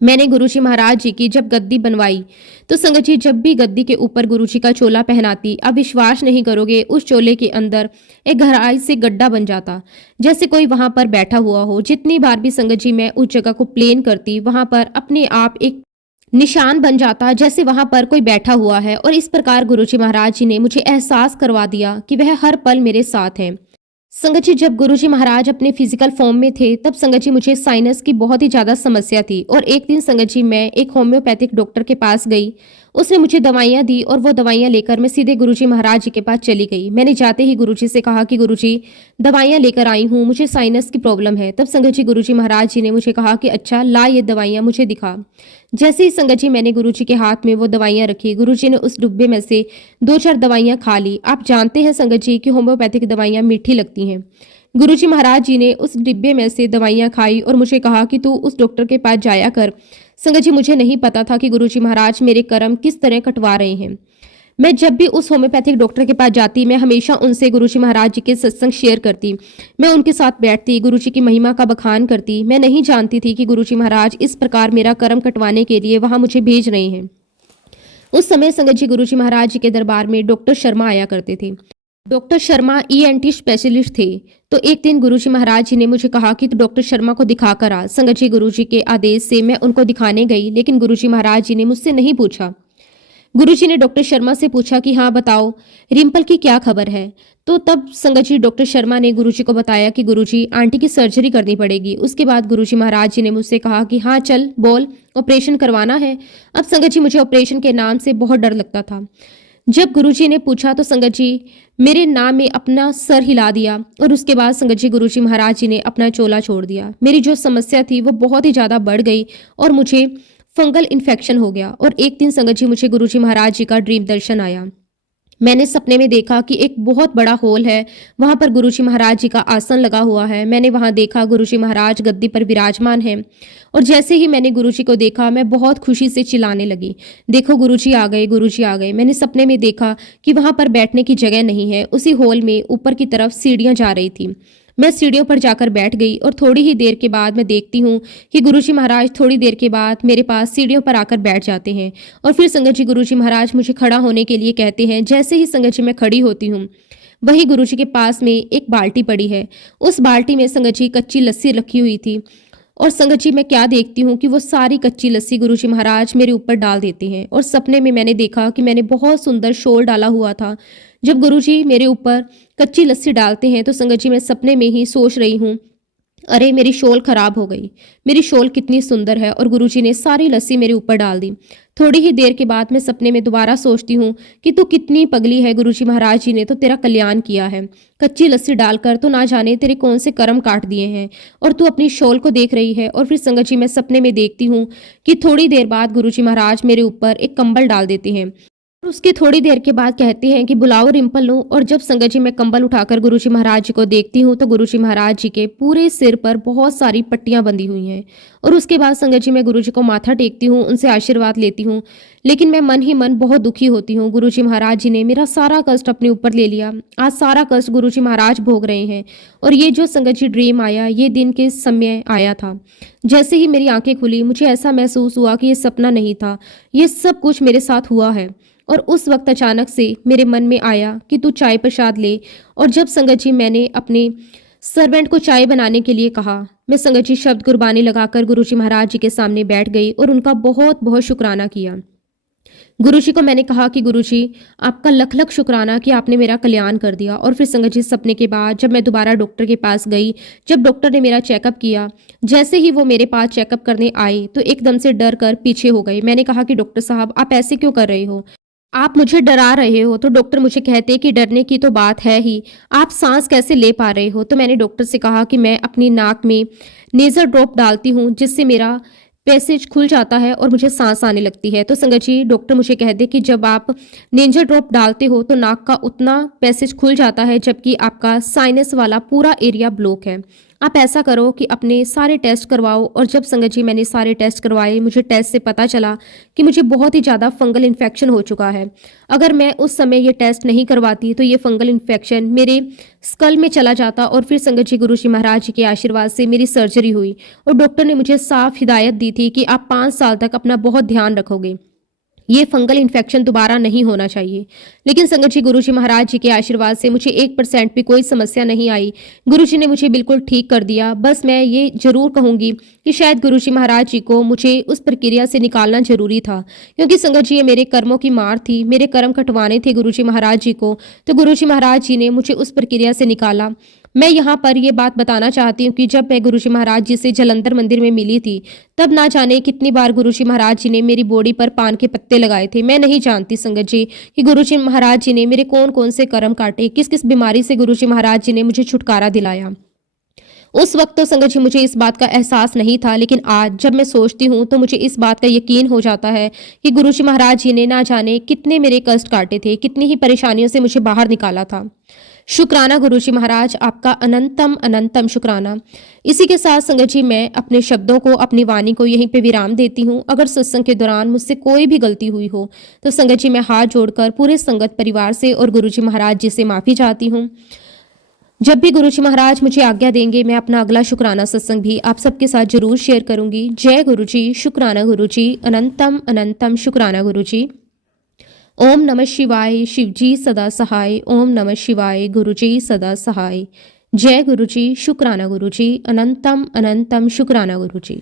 मैंने गुरुजी महाराज जी की जब गद्दी बनवाई तो संगत जी जब भी गद्दी के ऊपर गुरुजी का चोला पहनाती, आप विश्वास नहीं करोगे, उस चोले के अंदर एक गहराई से गड्ढा बन जाता, जैसे कोई वहां पर बैठा हुआ हो। जितनी बार भी संगत जी मैं उस जगह को प्लेन करती, वहां पर अपने आप एक निशान बन जाता जैसे वहां पर कोई बैठा हुआ है। और इस प्रकार गुरुजी महाराज जी ने मुझे एहसास करवा दिया कि वह हर पल मेरे साथ है। संगत जी, जब गुरुजी महाराज अपने फिजिकल फॉर्म में थे तब संगत जी मुझे साइनस की बहुत ही ज्यादा समस्या थी। और एक दिन संगत जी मैं एक होम्योपैथिक डॉक्टर के पास गई, उसने मुझे दवाइयां दी और वो दवाइयां लेकर मैं सीधे गुरुजी महाराज जी के पास चली गई। मैंने जाते ही गुरुजी से कहा कि गुरुजी, दवाइयां लेकर आई हूँ, मुझे साइनस की प्रॉब्लम है। तब संगत जी गुरुजी महाराज जी ने मुझे कहा कि अच्छा ला, ये दवाइयां मुझे दिखा। जैसे ही संगत जी मैंने गुरुजी के हाथ में वो दवाइयां रखी, गुरुजी ने उस डिब्बे में से 2-4 दवाइयां खा ली। आप जानते हैं संगत जी कि होम्योपैथिक दवाइयां मीठी लगती हैं। गुरुजी महाराज जी ने उस डिब्बे में से दवाइयां खाई और मुझे कहा कि तू उस डॉक्टर के पास जाया कर। संगत जी, मुझे नहीं पता था कि गुरुजी महाराज मेरे कर्म किस तरह कटवा रहे हैं। मैं जब भी उस होम्योपैथिक डॉक्टर के पास जाती, मैं हमेशा उनसे गुरुजी महाराज जी के सत्संग शेयर करती, मैं उनके साथ बैठती, गुरुजी की महिमा का बखान करती। मैं नहीं जानती थी कि गुरुजी महाराज इस प्रकार मेरा कर्म कटवाने के लिए वहां मुझे भेज रहे हैं। उस समय संगत जी गुरुजी महाराज जी के दरबार में डॉक्टर शर्मा आया करते थे। डॉक्टर शर्मा ENT स्पेशलिस्ट थे। तो एक दिन गुरुजी महाराज जी ने मुझे कहा कि तू डॉक्टर शर्मा को दिखा कर आ। संगत जी, गुरुजी के आदेश से मैं उनको दिखाने गई, लेकिन गुरुजी महाराज जी ने मुझसे नहीं पूछा। गुरुजी ने डॉक्टर शर्मा से पूछा कि हाँ बताओ, रिम्पल की क्या खबर है। तो तब संगत जी डॉक्टर शर्मा ने गुरुजी को बताया कि गुरुजी, आंटी की सर्जरी करनी पड़ेगी। उसके बाद गुरुजी महाराज जी ने मुझसे कहा कि हाँ चल बोल, ऑपरेशन करवाना है। अब संगत जी मुझे ऑपरेशन के नाम से बहुत डर लगता था। जब गुरुजी ने पूछा तो संगत जी मेरे नाम में अपना सर हिला दिया और उसके बाद संगत जी गुरुजी महाराज जी ने अपना चोला छोड़ दिया। मेरी जो समस्या थी वो बहुत ही ज़्यादा बढ़ गई और मुझे फंगल इन्फेक्शन हो गया। और एक दिन संगत जी मुझे गुरुजी महाराज जी का ड्रीम दर्शन आया। मैंने सपने में देखा कि एक बहुत बड़ा हॉल है, वहां पर गुरुजी महाराज जी का आसन लगा हुआ है। मैंने वहां देखा गुरुजी महाराज गद्दी पर विराजमान हैं और जैसे ही मैंने गुरुजी को देखा मैं बहुत खुशी से चिल्लाने लगी, देखो गुरुजी आ गए, गुरुजी आ गए। मैंने सपने में देखा कि वहां पर बैठने की जगह नहीं है। उसी हॉल में ऊपर की तरफ सीढ़ियां जा रही थी। मैं सीढ़ियों पर जाकर बैठ गई और थोड़ी ही देर के बाद मैं देखती हूँ कि गुरुजी महाराज थोड़ी देर के बाद मेरे पास सीढ़ियों पर आकर बैठ जाते हैं और फिर संगत जी गुरुजी महाराज मुझे खड़ा होने के लिए कहते हैं। जैसे ही संगत जी मैं खड़ी होती हूँ, वही गुरुजी के पास में एक बाल्टी पड़ी है। उस बाल्टी में संगत जी कच्ची लस्सी रखी हुई थी और संगत जी मैं क्या देखती हूँ कि वो सारी कच्ची लस्सी गुरुजी महाराज मेरे ऊपर डाल देते हैं। और सपने में मैंने देखा कि मैंने बहुत सुंदर शॉल डाला हुआ था। जब गुरुजी मेरे ऊपर कच्ची लस्सी डालते हैं तो संगत जी मैं सपने में ही सोच रही हूँ, अरे मेरी शॉल खराब हो गई, मेरी शॉल कितनी सुंदर है, और गुरुजी ने सारी लस्सी मेरे ऊपर डाल दी। थोड़ी ही देर के बाद मैं सपने में दोबारा सोचती हूँ कि तू कितनी पगली है, गुरुजी महाराज जी ने तो तेरा कल्याण किया है। कच्ची लस्सी डालकर तो ना जाने तेरे कौन से कर्म काट दिए हैं और तू अपनी शॉल को देख रही है। और फिर संगत जी मैं सपने में देखती हूँ कि थोड़ी देर बाद गुरुजी महाराज मेरे ऊपर एक कंबल डाल देते हैं और उसके थोड़ी देर के बाद कहते हैं कि बुलाओ रिम्पल लो। और जब संगत जी मैं कंबल उठाकर गुरुजी महाराज जी को देखती हूँ तो गुरुजी महाराज जी के पूरे सिर पर बहुत सारी पट्टियां बंधी हुई हैं। और उसके बाद संगत जी मैं गुरुजी को माथा टेकती हूँ, उनसे आशीर्वाद लेती हूँ, लेकिन मैं मन ही मन बहुत दुखी होती हूँ। गुरुजी महाराज जी ने मेरा सारा कष्ट अपने ऊपर ले लिया। आज सारा कष्ट गुरुजी महाराज भोग रहे हैं। और ये जो संगत जी ड्रीम आया, ये दिन के समय आया था। जैसे ही मेरी आंखें खुली मुझे ऐसा महसूस हुआ कि ये सपना नहीं था, ये सब कुछ मेरे साथ हुआ है। और उस वक्त अचानक से मेरे मन में आया कि तू चाय प्रसाद ले। और जब संगत जी मैंने अपने सर्वेंट को चाय बनाने के लिए कहा, मैं संगत जी शब्द कुर्बानी लगाकर गुरुजी महाराज जी के सामने बैठ गई और उनका बहुत बहुत शुक्राना किया। गुरुजी को मैंने कहा कि गुरुजी आपका लख लख शुक्राना कि आपने मेरा कल्याण कर दिया। और फिर संगत जी सपने के बाद जब मैं दोबारा डॉक्टर के पास गई, जब डॉक्टर ने मेरा चेकअप किया, जैसे ही वो मेरे पास चेकअप करने आए तो एकदम से डर कर पीछे हो गए। मैंने कहा कि डॉक्टर साहब आप ऐसे क्यों कर रहे हो, आप मुझे डरा रहे हो। तो डॉक्टर मुझे कहते कि डरने की तो बात है ही, आप सांस कैसे ले पा रहे हो। तो मैंने डॉक्टर से कहा कि मैं अपनी नाक में नेजल ड्रॉप डालती हूँ जिससे मेरा पैसेज खुल जाता है और मुझे सांस आने लगती है। तो संगत जी डॉक्टर मुझे कहते कि जब आप नेजल ड्रॉप डालते हो तो नाक का उतना पैसेज खुल जाता है जबकि आपका साइनस वाला पूरा एरिया ब्लॉक है। आप ऐसा करो कि अपने सारे टेस्ट करवाओ। और जब संगत जी मैंने सारे टेस्ट करवाए, मुझे टेस्ट से पता चला कि मुझे बहुत ही ज़्यादा फंगल इन्फेक्शन हो चुका है। अगर मैं उस समय ये टेस्ट नहीं करवाती तो ये फंगल इन्फेक्शन मेरे स्कल में चला जाता। और फिर संगत जी गुरुजी महाराज जी के आशीर्वाद से मेरी सर्जरी हुई और डॉक्टर ने मुझे साफ हिदायत दी थी कि आप 5 साल तक अपना बहुत ध्यान रखोगे, ये फंगल इन्फेक्शन दोबारा नहीं होना चाहिए। लेकिन संगत जी गुरुजी महाराज जी के आशीर्वाद से मुझे 1% भी कोई समस्या नहीं आई। गुरुजी ने मुझे बिल्कुल ठीक कर दिया। बस मैं ये जरूर कहूंगी कि शायद गुरुजी महाराज जी को मुझे उस प्रक्रिया से निकालना जरूरी था, क्योंकि संगत जी ये मेरे कर्मों की मार थी, मेरे कर्म कटवाने थे गुरुजी महाराज जी को। तो गुरुजी महाराज जी ने मुझे उस प्रक्रिया से निकाला। मैं यहाँ पर ये बात बताना चाहती हूँ कि जब मैं गुरुजी महाराज जी से जलंधर मंदिर में मिली थी, तब ना जाने कितनी बार गुरुजी महाराज जी ने मेरी बॉडी पर पान के पत्ते लगाए थे। मैं नहीं जानती संगत जी कि गुरुजी महाराज जी ने मेरे कौन कौन से कर्म काटे, किस किस बीमारी से गुरुजी महाराज जी ने मुझे छुटकारा दिलाया। उस वक्त तो संगत जी मुझे इस बात का एहसास नहीं था, लेकिन आज जब मैं सोचती हूँ तो मुझे इस बात का यकीन हो जाता है कि गुरुजी महाराज जी ने ना जाने कितने मेरे कष्ट काटे थे, कितनी ही परेशानियों से मुझे बाहर निकाला था। शुक्राना गुरुजी महाराज, आपका अनंतम अनंतम शुक्राना। इसी के साथ संगत जी मैं अपने शब्दों को, अपनी वाणी को यहीं पे विराम देती हूँ। अगर सत्संग के दौरान मुझसे कोई भी गलती हुई हो तो संगत जी मैं हाथ जोड़कर पूरे संगत परिवार से और गुरुजी महाराज जी से माफ़ी चाहती हूँ। जब भी गुरुजी महाराज मुझे आज्ञा देंगे मैं अपना अगला शुक्राना सत्संग भी आप सबके साथ जरूर शेयर करूंगी। जय गुरुजी, शुक्राना गुरुजी, अनंतम अनंतम शुक्राना गुरुजी। ओम नमः शिवाय, शिवजी सदा सहाय। ओम नमः शिवाय, गुरुजी सदा सहाय। जय गुरुजी, शुक्राना गुरुजी, अनंतम अनंतम शुक्राना गुरुजी।